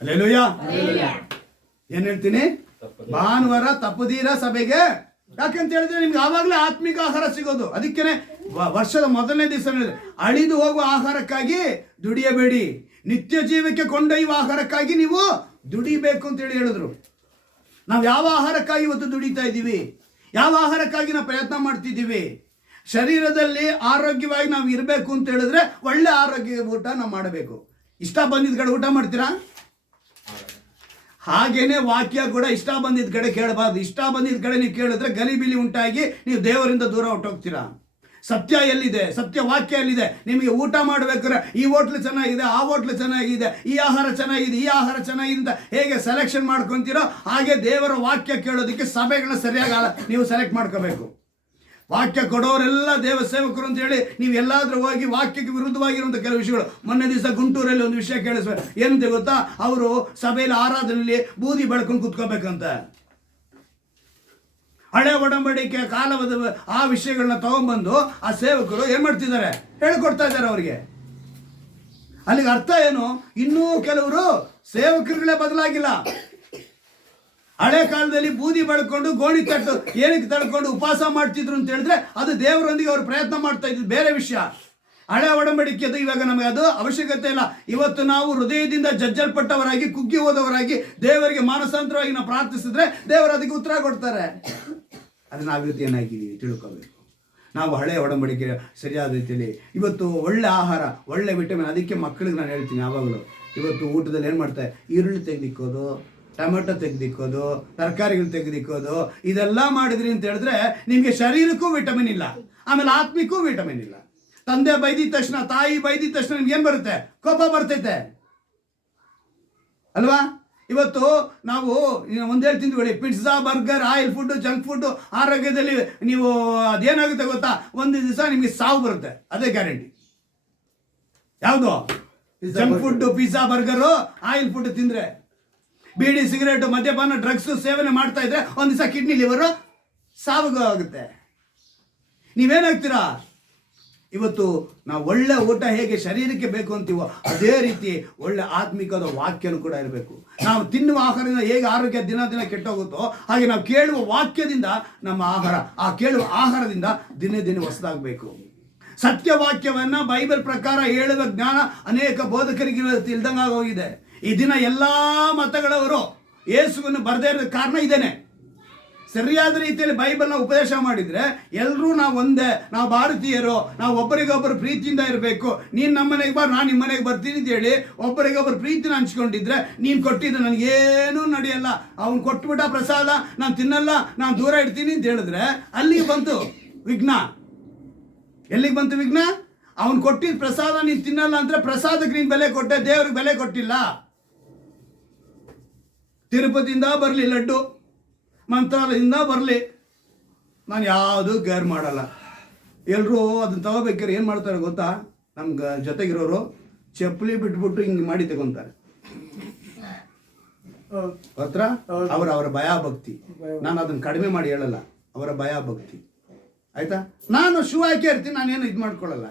ಹಲ್ಲೆಲೂಯ. ಏನು ಹೇಳ್ತೀನಿ? ಭಾನುವಾರ ತಪ್ಪದೀರ ಸಭೆಗೆ. ಯಾಕಂತ ಹೇಳಿದ್ರೆ ನಿಮ್ಗೆ ಆವಾಗಲೇ ಆತ್ಮಿಕ ಆಹಾರ ಸಿಗೋದು. ಅದಕ್ಕೇನೆ ವರ್ಷದ 1ನೇ ದಿವಸ ಅಳಿದು ಹೋಗುವ ಆಹಾರಕ್ಕಾಗಿ ದುಡಿಯಬೇಡಿ, ನಿತ್ಯ ಜೀವಕ್ಕೆ ಕೊಂಡೊಯ್ಯುವ ಆಹಾರಕ್ಕಾಗಿ ನೀವು ದುಡಿಬೇಕು ಅಂತೇಳಿ ಹೇಳಿದ್ರು. ನಾವು ಯಾವ ಆಹಾರಕ್ಕಾಗಿ ಇವತ್ತು ದುಡಿತಾ ಇದ್ದೀವಿ? ಯಾವ ಆಹಾರಕ್ಕಾಗಿ ನಾವು ಪ್ರಯತ್ನ ಮಾಡ್ತಿದ್ದೀವಿ? ಶರೀರದಲ್ಲಿ ಆರೋಗ್ಯವಾಗಿ ನಾವು ಇರಬೇಕು ಅಂತ ಹೇಳಿದ್ರೆ ಒಳ್ಳೆ ಆರೋಗ್ಯ ಊಟ ನಾವು ಮಾಡಬೇಕು. ಇಷ್ಟ ಬಂದಿದ್ದ ಕಡೆ ಊಟ ಮಾಡ್ತೀರಾ? ಹಾಗೇನೆ ವಾಕ್ಯ ಕೂಡ ಇಷ್ಟ ಬಂದಿದ್ದ ಕಡೆ ಕೇಳಬಾರ್ದು. ಇಷ್ಟ ಬಂದಿದ್ದ ಕಡೆ ನೀವು ಕೇಳಿದ್ರೆ ಗಲಿಬಿಲಿ ಉಂಟಾಗಿ ನೀವು ದೇವರಿಂದ ದೂರ ಹೊರಟೋಗ್ತೀರಾ. ಸತ್ಯ ಎಲ್ಲಿದೆ? ಸತ್ಯ ವಾಕ್ಯ ಎಲ್ಲಿದೆ? ನಿಮಗೆ ಊಟ ಮಾಡಬೇಕಾದ್ರೆ ಈ ಹೋಟ್ಲು ಚೆನ್ನಾಗಿದೆ, ಆ ಹೋಟ್ಲು ಚೆನ್ನಾಗಿದೆ, ಈ ಆಹಾರ ಚೆನ್ನಾಗಿದೆ, ಈ ಆಹಾರ ಚೆನ್ನಾಗಿದೆ ಅಂತ ಹೇಗೆ ಸೆಲೆಕ್ಷನ್ ಮಾಡ್ಕೊತೀರೋ ಹಾಗೆ ದೇವರ ವಾಕ್ಯ ಕೇಳೋದಕ್ಕೆ ಸಭೆಗಳನ್ನ ಸರಿಯಾಗಿ ನೀವು ಸೆಲೆಕ್ಟ್ ಮಾಡ್ಕೋಬೇಕು. ವಾಕ್ಯ ಕೊಡೋರೆಲ್ಲ ದೇವ ಸೇವಕರು ಅಂತ ಹೇಳಿ ನೀವು ಎಲ್ಲಾದ್ರೂ ಹೋಗಿ ವಾಕ್ಯಕ್ಕೆ ವಿರುದ್ಧವಾಗಿರುವಂಥ ಕೆಲವು ವಿಷಯಗಳು. ಮೊನ್ನೆ ದಿವಸ ಗುಂಟೂರಲ್ಲಿ ಒಂದು ವಿಷಯ ಕೇಳಿಸ್ಬೇಕು. ಏನಂತ ಗೊತ್ತಾ? ಅವರು ಸಭೆಯಲ್ಲಿ ಆರಾಧನೆಯಲ್ಲಿ ಬೂದಿ ಬೆಳ್ಕೊಂಡು ಕೂತ್ಕೋಬೇಕಂತ. ಹಳೆ ಒಡಂಬಡಿಕೆ ಕಾಲದ ಆ ವಿಷಯಗಳನ್ನ ತಗೊಂಡ್ಬಂದು ಆ ಸೇವಕರು ಏನು ಮಾಡ್ತಿದ್ದಾರೆ? ಹೇಳ್ಕೊಡ್ತಾ ಇದ್ದಾರೆ ಅವರಿಗೆ. ಅಲ್ಲಿಗೆ ಅರ್ಥ ಏನು? ಇನ್ನೂ ಕೆಲವರು ಸೇವಕರುಗಳೇ ಬದಲಾಗಿಲ್ಲ. ಹಳೆ ಕಾಲದಲ್ಲಿ ಬೂದಿ ಬೆಳ್ಕೊಂಡು ಗೋಣಿ ತಟ್ಟು ಏನಕ್ಕೆ ತಡ್ಕೊಂಡು ಉಪವಾಸ ಮಾಡ್ತಿದ್ರು ಅಂತ ಹೇಳಿದ್ರೆ ಅದು ದೇವರೊಂದಿಗೆ ಅವರು ಪ್ರಯತ್ನ ಮಾಡ್ತಾ ಇದ್ರು, ಬೇರೆ ವಿಷಯ. ಹಳೆ ಒಡಂಬಡಿಕೆದು ಇವಾಗ ನಮಗೆ ಅದು ಅವಶ್ಯಕತೆ ಇಲ್ಲ. ಇವತ್ತು ನಾವು ಹೃದಯದಿಂದ ಜಜ್ಜಲ್ಪಟ್ಟವರಾಗಿ ಕುಗ್ಗಿ ಹೋದವರಾಗಿ ದೇವರಿಗೆ ಮಾನಸಾಂತರವಾಗಿ ನಾವು ಪ್ರಾರ್ಥಿಸಿದ್ರೆ ದೇವರು ಅದಕ್ಕೆ ಉತ್ತರ ಕೊಡ್ತಾರೆ. ಅದು ನಾವಿವತ್ತು ಏನಾಗಿದ್ದೀವಿ ತಿಳ್ಕೋಬೇಕು. ನಾವು ಹಳೆ ಒಡಂಬಡಿಕೆ ಸರಿಯಾದ ರೀತಿಯಲ್ಲಿ ಇವತ್ತು ಒಳ್ಳೆ ಆಹಾರ, ಒಳ್ಳೆ ವಿಟಮಿನ್. ಅದಕ್ಕೆ ಮಕ್ಕಳಿಗೆ ನಾನು ಹೇಳ್ತೀನಿ ಯಾವಾಗಲೂ, ಇವತ್ತು ಊಟದಲ್ಲಿ ಏನು ಮಾಡ್ತಾರೆ? ಈರುಳ್ಳಿ ತೆಗೆದಿಕ್ಕೋದು, ಟೊಮೆಟೊ ತೆಗೆದಿಕ್ಕೋದು, ತರಕಾರಿಗಳು ತೆಗೆದಿಕ್ಕೋದು, ಇದೆಲ್ಲ ಮಾಡಿದ್ರಿ ಅಂತ ಹೇಳಿದ್ರೆ ನಿಮಗೆ ಶರೀರಕ್ಕೂ ವಿಟಮಿನ್ ಇಲ್ಲ, ಆಮೇಲೆ ಆತ್ಮಿಕೂ ವಿಟಮಿನ್ ಇಲ್ಲ. ತಂದೆ ಬೈದಿದ ತಕ್ಷಣ, ತಾಯಿ ಬೈದಿದ ತಕ್ಷಣ ನಿಮ್ಗೆ ಏನು ಬರುತ್ತೆ? ಕೋಪ ಬರ್ತೈತೆ ಅಲ್ವಾ? ಇವತ್ತು ನಾವು ಒಂದು ಹೇಳ್ತೀನಿ ಬಿಡಿ, pizza, burger, oil food, junk food, ಆರೋಗ್ಯದಲ್ಲಿ ನೀವು ಅದೇನಾಗುತ್ತೆ ಗೊತ್ತಾ? ಒಂದು ದಿವಸ ನಿಮಗೆ ಸಾವು ಬರುತ್ತೆ, ಅದೇ ಗ್ಯಾರಂಟಿ. ಯಾವುದು? Junk food, pizza, burger, oil food ತಿಂದರೆ, ಬೀಡಿ, ಸಿಗರೇಟು, ಮದ್ಯಪಾನ, ಡ್ರಗ್ಸ್ ಸೇವನೆ ಮಾಡ್ತಾ ಇದ್ರೆ ಒಂದು ದಿವಸ ಕಿಡ್ನಿ ಲಿವರು ಸಾವಿಗೆ ಆಗುತ್ತೆ. ನೀವೇನಾಗ್ತೀರಾ? ಇವತ್ತು ನಾವು ಒಳ್ಳೆ ಊಟ ಹೇಗೆ ಶರೀರಕ್ಕೆ ಬೇಕು ಅಂತೀವೋ ಅದೇ ರೀತಿ ಒಳ್ಳೆ ಆತ್ಮಿಕದ ವಾಕ್ಯನೂ ಕೂಡ ಇರಬೇಕು. ನಾವು ತಿನ್ನುವ ಆಹಾರದಿಂದ ಹೇಗೆ ಆರೋಗ್ಯ ದಿನ ದಿನ ಕೆಟ್ಟೋಗುತ್ತೋ ಹಾಗೆ ನಾವು ಕೇಳುವ ವಾಕ್ಯದಿಂದ ನಮ್ಮ ಆಹಾರ, ಆ ಕೇಳುವ ಆಹಾರದಿಂದ ದಿನೇ ದಿನೇ ಹೊಸದಾಗಬೇಕು. ಸತ್ಯವಾಕ್ಯವನ್ನು ಬೈಬಲ್ ಪ್ರಕಾರ ಹೇಳುವ ಜ್ಞಾನ ಅನೇಕ ಬೋಧಕರಿಗೆ ಇಲ್ದಂಗೆ ಆಗೋಗಿದೆ. ಈ ದಿನ ಎಲ್ಲ ಮತಗಳವರು ಯೇಸುವನ್ನು ಬರದೇ ಇರೋ ಕಾರಣ ಇದೇನೆ. ಸರಿಯಾದ ರೀತಿಯಲ್ಲಿ ಬೈಬಲ್ನ ಉಪದೇಶ ಮಾಡಿದರೆ ಎಲ್ಲರೂ ನಾವು ಒಂದೇ, ನಾವು ಭಾರತೀಯರು, ನಾವು ಒಬ್ಬರಿಗೊಬ್ಬರು ಪ್ರೀತಿಯಿಂದ ಇರಬೇಕು. ನೀನು ನಮ್ಮ ಮನೆಗೆ ಬಾ, ನಾನು ನಿಮ್ಮ ಮನೆಗೆ ಬರ್ತೀನಿ ಅಂತ ಹೇಳಿ ಒಬ್ಬರಿಗೊಬ್ಬರು ಪ್ರೀತಿನ ಹಂಚ್ಕೊಂಡಿದ್ರೆ ನೀನು ಕೊಟ್ಟಿದ್ದು ನನಗೇನೂ ನಡೆಯಲ್ಲ. ಅವ್ನು ಕೊಟ್ಬಿಟ್ಟ ಪ್ರಸಾದ, ನಾನು ತಿನ್ನಲ್ಲ, ನಾನು ದೂರ ಇಡ್ತೀನಿ ಅಂತ ಹೇಳಿದ್ರೆ ಅಲ್ಲಿಗೆ ಬಂತು ವಿಘ್ನ. ಎಲ್ಲಿಗೆ ಬಂತು ವಿಘ್ನ? ಅವ್ನು ಕೊಟ್ಟಿದ್ದ ಪ್ರಸಾದ ನೀನು ತಿನ್ನಲ್ಲ ಅಂದರೆ ಪ್ರಸಾದಕ್ಕೆ ನೀನು ಬೆಲೆ ಕೊಟ್ಟೆ, ದೇವ್ರಿಗೆ ಬೆಲೆ ಕೊಟ್ಟಿಲ್ಲ. ತಿರುಪತಿಯಿಂದ ಬರಲಿ ಲಡ್ಡು, ಮಂತ್ರಾಲಯದಿಂದ ಬರಲಿ, ನಾನು ಯಾವುದೂ ಕೇರ್ ಮಾಡಲ್ಲ. ಎಲ್ಲರೂ ಅದನ್ನು ತಗೋಬೇಕಾದ್ರೆ ಏನು ಮಾಡ್ತಾರೆ ಗೊತ್ತಾ? ನಮ್ಮ ಜೊತೆಗಿರೋರು ಚಪ್ಪಲಿ ಬಿಟ್ಬಿಟ್ಟು ಹಿಂಗೆ ಮಾಡಿ ತಗೊತಾರೆ ಹತ್ರ. ಅವರ ಭಯ ಭಕ್ತಿ, ನಾನು ಅದನ್ನು ಕಡಿಮೆ ಮಾಡಿ ಹೇಳಲ್ಲ, ಅವರ ಭಯ ಭಕ್ತಿ ಆಯಿತಾ. ನಾನು ಶೂ ಹಾಕಿ ಇರ್ತೀನಿ, ನಾನೇನು ಇದು ಮಾಡ್ಕೊಳ್ಳಲ್ಲ,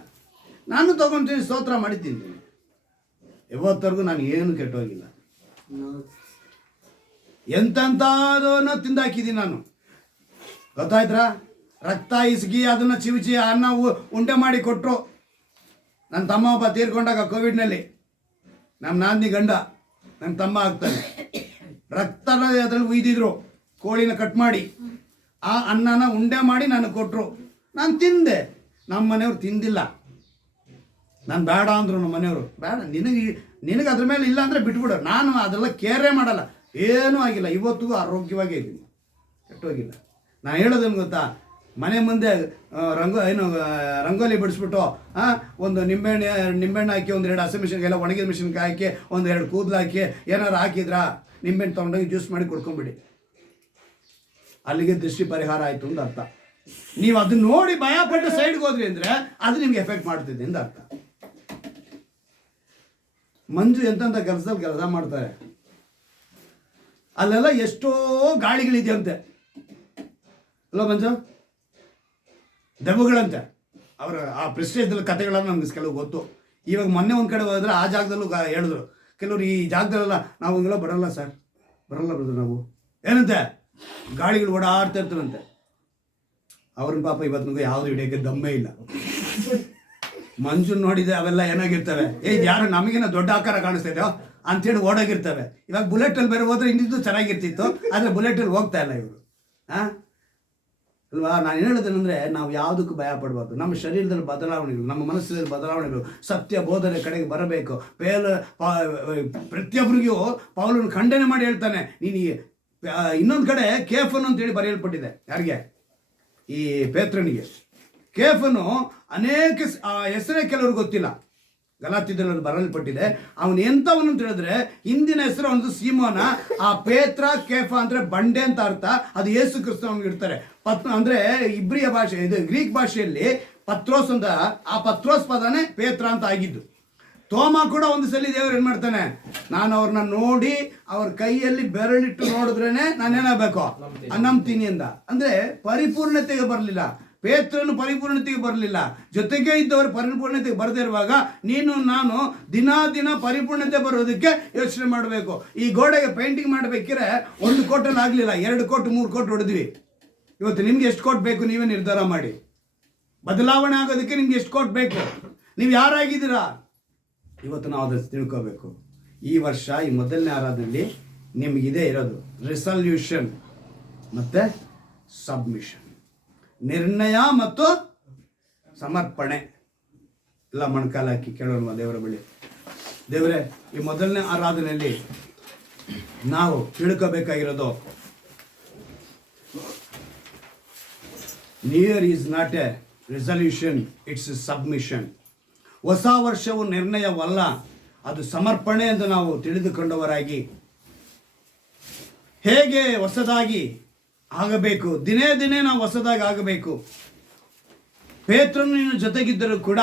ನಾನು ತೊಗೊತೀನಿ, ಸ್ತೋತ್ರ ಮಾಡಿ ತಿಂತೀನಿ. ಇವತ್ತರೆಗೂ ನಾನು ಏನು ಕೆಟ್ಟೋಗಿಲ್ಲ. ಎಂತೆಂಥದನ್ನು ತಿಂದಾಕಿದ್ದೀನಿ ನಾನು, ಗೊತ್ತಾಯ್ತಾ? ರಕ್ತ ಇಸ್ಗಿ ಅದನ್ನು ಚಿವಿಚಿ ಅನ್ನ ಉಂಡೆ ಮಾಡಿ ಕೊಟ್ಟರು. ನನ್ನ ತಮ್ಮ ಒಬ್ಬ ತೀರ್ಕೊಂಡಾಗ ಕೋವಿಡ್ನಲ್ಲಿ, ನಮ್ಮ ನಾದಿನಿ ಗಂಡ ನನ್ನ ತಮ್ಮ ಆಗ್ತಾನೆ, ರಕ್ತನ ಅದರಲ್ಲಿ ಉಯ್ದಿದ್ರು, ಕೋಳಿನ ಕಟ್ ಮಾಡಿ ಆ ಅನ್ನನ ಉಂಡೆ ಮಾಡಿ ನನಗೆ ಕೊಟ್ಟರು. ನಾನು ತಿಂದೆ, ನಮ್ಮ ಮನೆಯವ್ರು ತಿಂದಿಲ್ಲ. ನಾನು ಬೇಡ ಅಂದರು ನಮ್ಮ ಮನೆಯವರು, ಬೇಡ ನಿನಗೆ ಅದ್ರ ಮೇಲೆ ಇಲ್ಲ ಅಂದರೆ ಬಿಟ್ಬಿಡು. ನಾನು ಅದೆಲ್ಲ ಕೇರೇ ಮಾಡಲ್ಲ, ಏನೂ ಆಗಿಲ್ಲ, ಇವತ್ತಿಗೂ ಆರೋಗ್ಯವಾಗೇ ಇದ್ದೀನಿ, ಕೆಟ್ಟೋಗಿಲ್ಲ. ನಾನು ಹೇಳೋದೇನು ಗೊತ್ತಾ? ಮನೆ ಮುಂದೆ ರಂಗೋಲಿ ಬಿಡಿಸ್ಬಿಟ್ಟು ಒಂದು ನಿಂಬೆಹಣ್ಣು ಹಾಕಿ, ಒಂದು 2 ಹಸಿಮೆಣಸಿನ್ಕಾಯಿ, ಎಲ್ಲ ಒಣಗಿದ ಮೆಣಸಿನ್ಕಾಯಿ ಹಾಕಿ, ಒಂದು 2 ಕೂದಲು ಹಾಕಿ ಏನಾರು ಹಾಕಿದ್ರಾ, ನಿಂಬೆಹಣ್ಣು ತೊಗೊಂಡೋಗಿ ಜ್ಯೂಸ್ ಮಾಡಿ ಕುಡ್ಕೊಂಬಿಡಿ, ಅಲ್ಲಿಗೆ ದೃಷ್ಟಿ ಪರಿಹಾರ ಆಯಿತು ಅಂತ ಅರ್ಥ. ನೀವು ಅದನ್ನ ನೋಡಿ ಭಯಪಟ್ಟು ಸೈಡ್ಗೆ ಹೋದ್ರಿ ಅಂದರೆ ಅದು ನಿಮ್ಗೆ ಎಫೆಕ್ಟ್ ಮಾಡ್ತಿದೆ ಅಂತ ಅರ್ಥ. ಮಂಜು ಎಂತೆಂಥ ಕೆಲಸ ಮಾಡ್ತಾರೆ, ಅಲ್ಲೆಲ್ಲ ಎಷ್ಟೋ ಗಾಳಿಗಳಿದೆಯಂತೆ ಅಲ್ಲ ಮಂಜು, ದೆವ್ವಗಳಂತೆ. ಅವರ ಆ ಪ್ರೆಸ್ಟೇಜ್ದಲ್ಲಿ ಕಥೆಗಳನ್ನು ನಮ್ಗೆ ಕೆಲವು ಗೊತ್ತು. ಇವಾಗ ಮೊನ್ನೆ ಒಂದು ಕಡೆ ಹೋದ್ರೆ ಆ ಜಾಗದಲ್ಲೂ ಹೇಳಿದ್ರು ಕೆಲವರು, ಈ ಜಾಗದಲ್ಲೆಲ್ಲ ನಾವು ಹಿಂಗೆಲ್ಲ ಬರಲ್ಲ ಸರ್, ಬರಲ್ಲ ಬರೋದು ನಾವು, ಏನಂತೆ ಗಾಳಿಗಳು ಓಡಾಡ್ತಾ ಇರ್ತಾರಂತೆ. ಅವ್ರನ್ನ ಪಾಪ ಇವತ್ತಿಗೂ ಯಾವುದು ಹಿಡಿಯೋಕ್ಕೆ ದಮ್ಮೇ ಇಲ್ಲ. ಮಂಜು ನೋಡಿದೆ ಅವೆಲ್ಲ ಏನಾಗಿರ್ತವೆ, ಯಾರು ನಮಗೇನೋ ದೊಡ್ಡ ಆಕಾರ ಕಾಣಿಸ್ತೈತೋ ಅಂಥೇಳಿ ಓಡೋಗಿರ್ತವೆ. ಇವಾಗ ಬುಲೆಟಲ್ಲಿ ಬೇರೆ ಹೋದ್ರೆ ಇನ್ನಿದ್ದು ಚೆನ್ನಾಗಿರ್ತಿತ್ತು, ಆದರೆ ಬುಲೆಟಲ್ಲಿ ಹೋಗ್ತಾ ಇಲ್ಲ ಇವರು ಅಲ್ವಾ. ನಾನು ಏನು ಹೇಳೋದೇನೆಂದರೆ, ನಾವು ಯಾವುದಕ್ಕೂ ಭಯ ಪಡಬಾರ್ದು. ನಮ್ಮ ಶರೀರದಲ್ಲಿ ಬದಲಾವಣೆಗಳು, ನಮ್ಮ ಮನಸ್ಸಿನಲ್ಲಿ ಬದಲಾವಣೆಗಳು, ಸತ್ಯ ಬೋಧನೆ ಕಡೆಗೆ ಬರಬೇಕು. ಪ್ರತಿಯೊಬ್ಬರಿಗೂ ಪೌಲನು ಖಂಡನೆ ಮಾಡಿ ಹೇಳ್ತಾನೆ. ನೀನು ಇನ್ನೊಂದು ಕಡೆ ಕೇಫನು ಅಂತೇಳಿ ಬರೆಯಲ್ಪಟ್ಟಿದೆ, ಯಾರಿಗೆ? ಈ ಪೇತ್ರನಿಗೆ. ಕೇಫನು ಅನೇಕ ಹೆಸರೇ ಕೆಲವ್ರಿಗೆ ಗೊತ್ತಿಲ್ಲ, ಗಲಾತ್ಯದಲ್ಲಿ ಬರೆಯಲ್ಪಟ್ಟಿದೆ. ಅವನು ಎಂಥವನು ಅಂತ ಹೇಳಿದ್ರೆ, ಹಿಂದಿನ ಹೆಸರು ಅವನದು ಸೀಮೋನ. ಆ ಪೇತ್ರ ಕೇಫ ಅಂದರೆ ಬಂಡೆ ಅಂತ ಅರ್ಥ. ಅದು ಯೇಸು ಕ್ರಿಸ್ತ ಅವನಿಗೆ ಇರ್ತಾರೆ. ಅಂದರೆ ಇಬ್ರಿಯ ಭಾಷೆ, ಇದು ಗ್ರೀಕ್ ಭಾಷೆಯಲ್ಲಿ ಪತ್ರೋಸ್ ಅಂತ, ಆ ಪತ್ರೋಸ್ ಪದನೇ ಪೇತ್ರ ಅಂತ ಆಗಿದ್ದು. ತೋಮ ಕೂಡ ಒಂದು ಸಲ ದೇವರು ಏನು ಮಾಡ್ತಾನೆ, ನಾನು ಅವ್ರನ್ನ ನೋಡಿ ಅವ್ರ ಕೈಯಲ್ಲಿ ಬೆರಳಿಟ್ಟು ನೋಡಿದ್ರೇನೆ ನಾನೇನಾಗಬೇಕು, ನಂಬ್ತೀನಿ ಅಂದ. ಅಂದರೆ ಪರಿಪೂರ್ಣತೆಗೆ ಬರಲಿಲ್ಲ, ಪೇತ್ರನು ಪರಿಪೂರ್ಣತೆಗೆ ಬರಲಿಲ್ಲ. ಜೊತೆಗೆ ಇದ್ದವರು ಪರಿಪೂರ್ಣತೆಗೆ ಬರದೇ ಇರುವಾಗ ನೀನು ನಾನು ದಿನ ಪರಿಪೂರ್ಣತೆ ಬರೋದಕ್ಕೆ ಯೋಚನೆ ಮಾಡಬೇಕು. ಈ ಗೋಡೆಗೆ ಪೇಂಟಿಂಗ್ ಮಾಡಬೇಕಿದ್ರೆ 1 ಕೋಟಲ್ಲಿ ಆಗಲಿಲ್ಲ, 2 ಕೋಟ್ 3 ಕೋಟ್ ಹೊಡೆದ್ವಿ. ಇವತ್ತು ನಿಮ್ಗೆ ಎಷ್ಟು ಕೋಟ್ ಬೇಕು ನೀವೇ ನಿರ್ಧಾರ ಮಾಡಿ. ಬದಲಾವಣೆ ಆಗೋದಕ್ಕೆ ನಿಮ್ಗೆ ಎಷ್ಟು ಕೋಟ್ ಬೇಕು, ನೀವು ಯಾರಾಗಿದ್ದೀರಾ ಇವತ್ತು ನಾವು ಅದನ್ನು ತಿಳ್ಕೋಬೇಕು. ಈ ವರ್ಷ ಈ ಮೊದಲನೇ ಆರಾಧನೆಯಲ್ಲಿ ನಿಮಗಿದೆ ಇರೋದು ರೆಸಲ್ಯೂಷನ್ ಮತ್ತು ಸಬ್ಮಿಷನ್, ನಿರ್ಣಯ ಮತ್ತು ಸಮರ್ಪಣೆ. ಎಲ್ಲ ಮೊಣಕಾಲು ಹಾಕಿ ಕೇಳೋಣ ದೇವರ ಬಳಿ. ದೇವರೇ, ಈ ಮೊದಲನೇ ಆರಾಧನೆಯಲ್ಲಿ ನಾವು ತಿಳ್ಕೋಬೇಕಾಗಿರೋದು, new year is not a resolution, it's submission. ಹೊಸ ವರ್ಷವು ನಿರ್ಣಯವಲ್ಲ, ಅದು ಸಮರ್ಪಣೆ ಎಂದು ನಾವು ತಿಳಿದುಕೊಂಡವರಾಗಿ ಹೇಗೆ ಹೊಸದಾಗಿ ಆಗಬೇಕು, ದಿನೇ ದಿನೇ ನಾವು ಹೊಸದಾಗಿ ಆಗಬೇಕು. ಪೇತ್ರನು ಜೊತೆಗಿದ್ದರೂ ಕೂಡ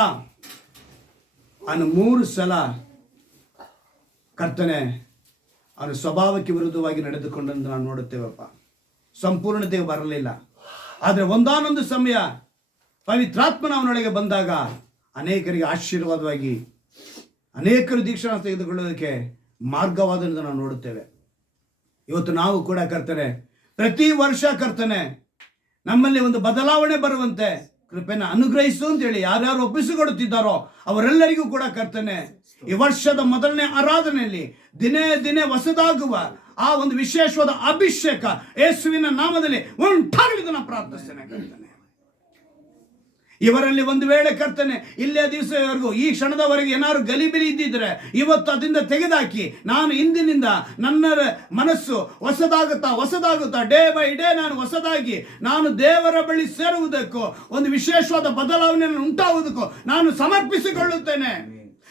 ಅವನು 3 ಸಲ ಕರ್ತನೆ ಅವನ ಸ್ವಭಾವಕ್ಕೆ ವಿರುದ್ಧವಾಗಿ ನಡೆದುಕೊಂಡಂದು ನಾವು ನೋಡುತ್ತೇವಪ್ಪ. ಸಂಪೂರ್ಣತೆಗೆ ಬರಲಿಲ್ಲ. ಆದರೆ ಒಂದಾನೊಂದು ಸಮಯ ಪವಿತ್ರಾತ್ಮನ ಅವನೊಳಗೆ ಬಂದಾಗ ಅನೇಕರಿಗೆ ಆಶೀರ್ವಾದವಾಗಿ ಅನೇಕರು ದೀಕ್ಷಾನ ತೆಗೆದುಕೊಳ್ಳೋದಕ್ಕೆ ಮಾರ್ಗವಾದನ್ನು ನಾವು ನೋಡುತ್ತೇವೆ. ಇವತ್ತು ನಾವು ಕೂಡ ಕರ್ತನೆ ಪ್ರತಿ ವರ್ಷ ಕರ್ತನೆ ನಮ್ಮಲ್ಲಿ ಒಂದು ಬದಲಾವಣೆ ಬರುವಂತೆ ಕೃಪೆನ ಅನುಗ್ರಹಿಸು ಅಂತೇಳಿ ಯಾರ್ಯಾರು ಒಪ್ಪಿಸಿಕೊಡುತ್ತಿದ್ದಾರೋ ಅವರೆಲ್ಲರಿಗೂ ಕೂಡ ಕರ್ತನೆ ಈ ವರ್ಷದ ಮೊದಲನೇ ಆರಾಧನೆಯಲ್ಲಿ ದಿನೇ ದಿನೇ ಹೊಸದಾಗುವ ಆ ಒಂದು ವಿಶೇಷವಾದ ಅಭಿಷೇಕ ಯೇಸುವಿನ ನಾಮದಲ್ಲಿ ಉಂಟಾಗಲಿ ಅಂತ ನಾನು ಪ್ರಾರ್ಥಿಸ್ತೇನೆ ಕರ್ತನೆ. ಇವರಲ್ಲಿ ಒಂದು ವೇಳೆ ಕರ್ತನೆ ಇಲ್ಲೇ ದಿವಸವರೆಗೂ ಈ ಕ್ಷಣದವರೆಗೆ ಏನಾದ್ರು ಗಲಿಬಿಲಿ ಇದ್ದಿದ್ರೆ ಇವತ್ತು ಅದರಿಂದ ತೆಗೆದಾಕಿ ನಾನು ಇಂದಿನಿಂದ ನನ್ನ ಮನಸ್ಸು ಹೊಸದಾಗುತ್ತಾ ಡೇ ಬೈ ಡೇ ನಾನು ಹೊಸದಾಗಿ ನಾನು ದೇವರ ಬಳಿ ಸೇರುವುದಕ್ಕೂ ಒಂದು ವಿಶೇಷವಾದ ಬದಲಾವಣೆಯನ್ನು ಉಂಟಾಗುವುದಕ್ಕೂ ನಾನು ಸಮರ್ಪಿಸಿಕೊಳ್ಳುತ್ತೇನೆ.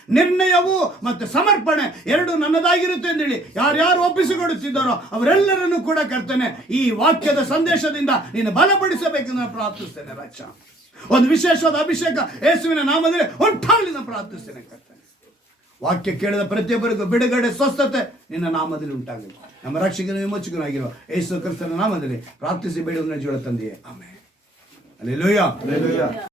ನಿರ್ಣಯವು ಮತ್ತು ಸಮರ್ಪಣೆ ಎರಡು ನನ್ನದಾಗಿರುತ್ತೆ ಅಂತೇಳಿ ಯಾರ್ಯಾರು ಒಪ್ಪಿಸಿಕೊಡುತ್ತಿದ್ದಾರೋ ಅವರೆಲ್ಲರನ್ನು ಕೂಡ ಕರ್ತನೆ ಈ ವಾಕ್ಯದ ಸಂದೇಶದಿಂದ ನೀನು ಬಲಪಡಿಸಬೇಕೆಂದು ನಾನು ಪ್ರಾರ್ಥಿಸ್ತೇನೆ. ರಾಜ ಒಂದು ವಿಶೇಷವಾದ ಅಭಿಷೇಕ ಯೇಸುವಿನ ನಾಮದಲ್ಲಿ ಉಂಟಾಗಲಿ ನಾನು ಪ್ರಾರ್ಥಿಸ್ತೇನೆ ಕರ್ತನೆ. ವಾಕ್ಯ ಕೇಳಿದ ಪ್ರತಿಯೊಬ್ಬರಿಗೂ ಬಿಡುಗಡೆ, ಸ್ವಸ್ಥತೆ ನಿನ್ನ ನಾಮದಲ್ಲಿ ಉಂಟಾಗಲಿ. ನಮ್ಮ ರಕ್ಷಕನ ವಿಮೋಚಕನಾಗಿರುವ ಯೇಸು ಕ್ರಿಸ್ತನ ನಾಮದಲ್ಲಿ ಪ್ರಾರ್ಥಿಸಿ ಬೇಡುವ ಜೀವ ತಂದೆಯೇ, ಆಮೆನ್. ಹಲ್ಲೆಲೂಯಾ.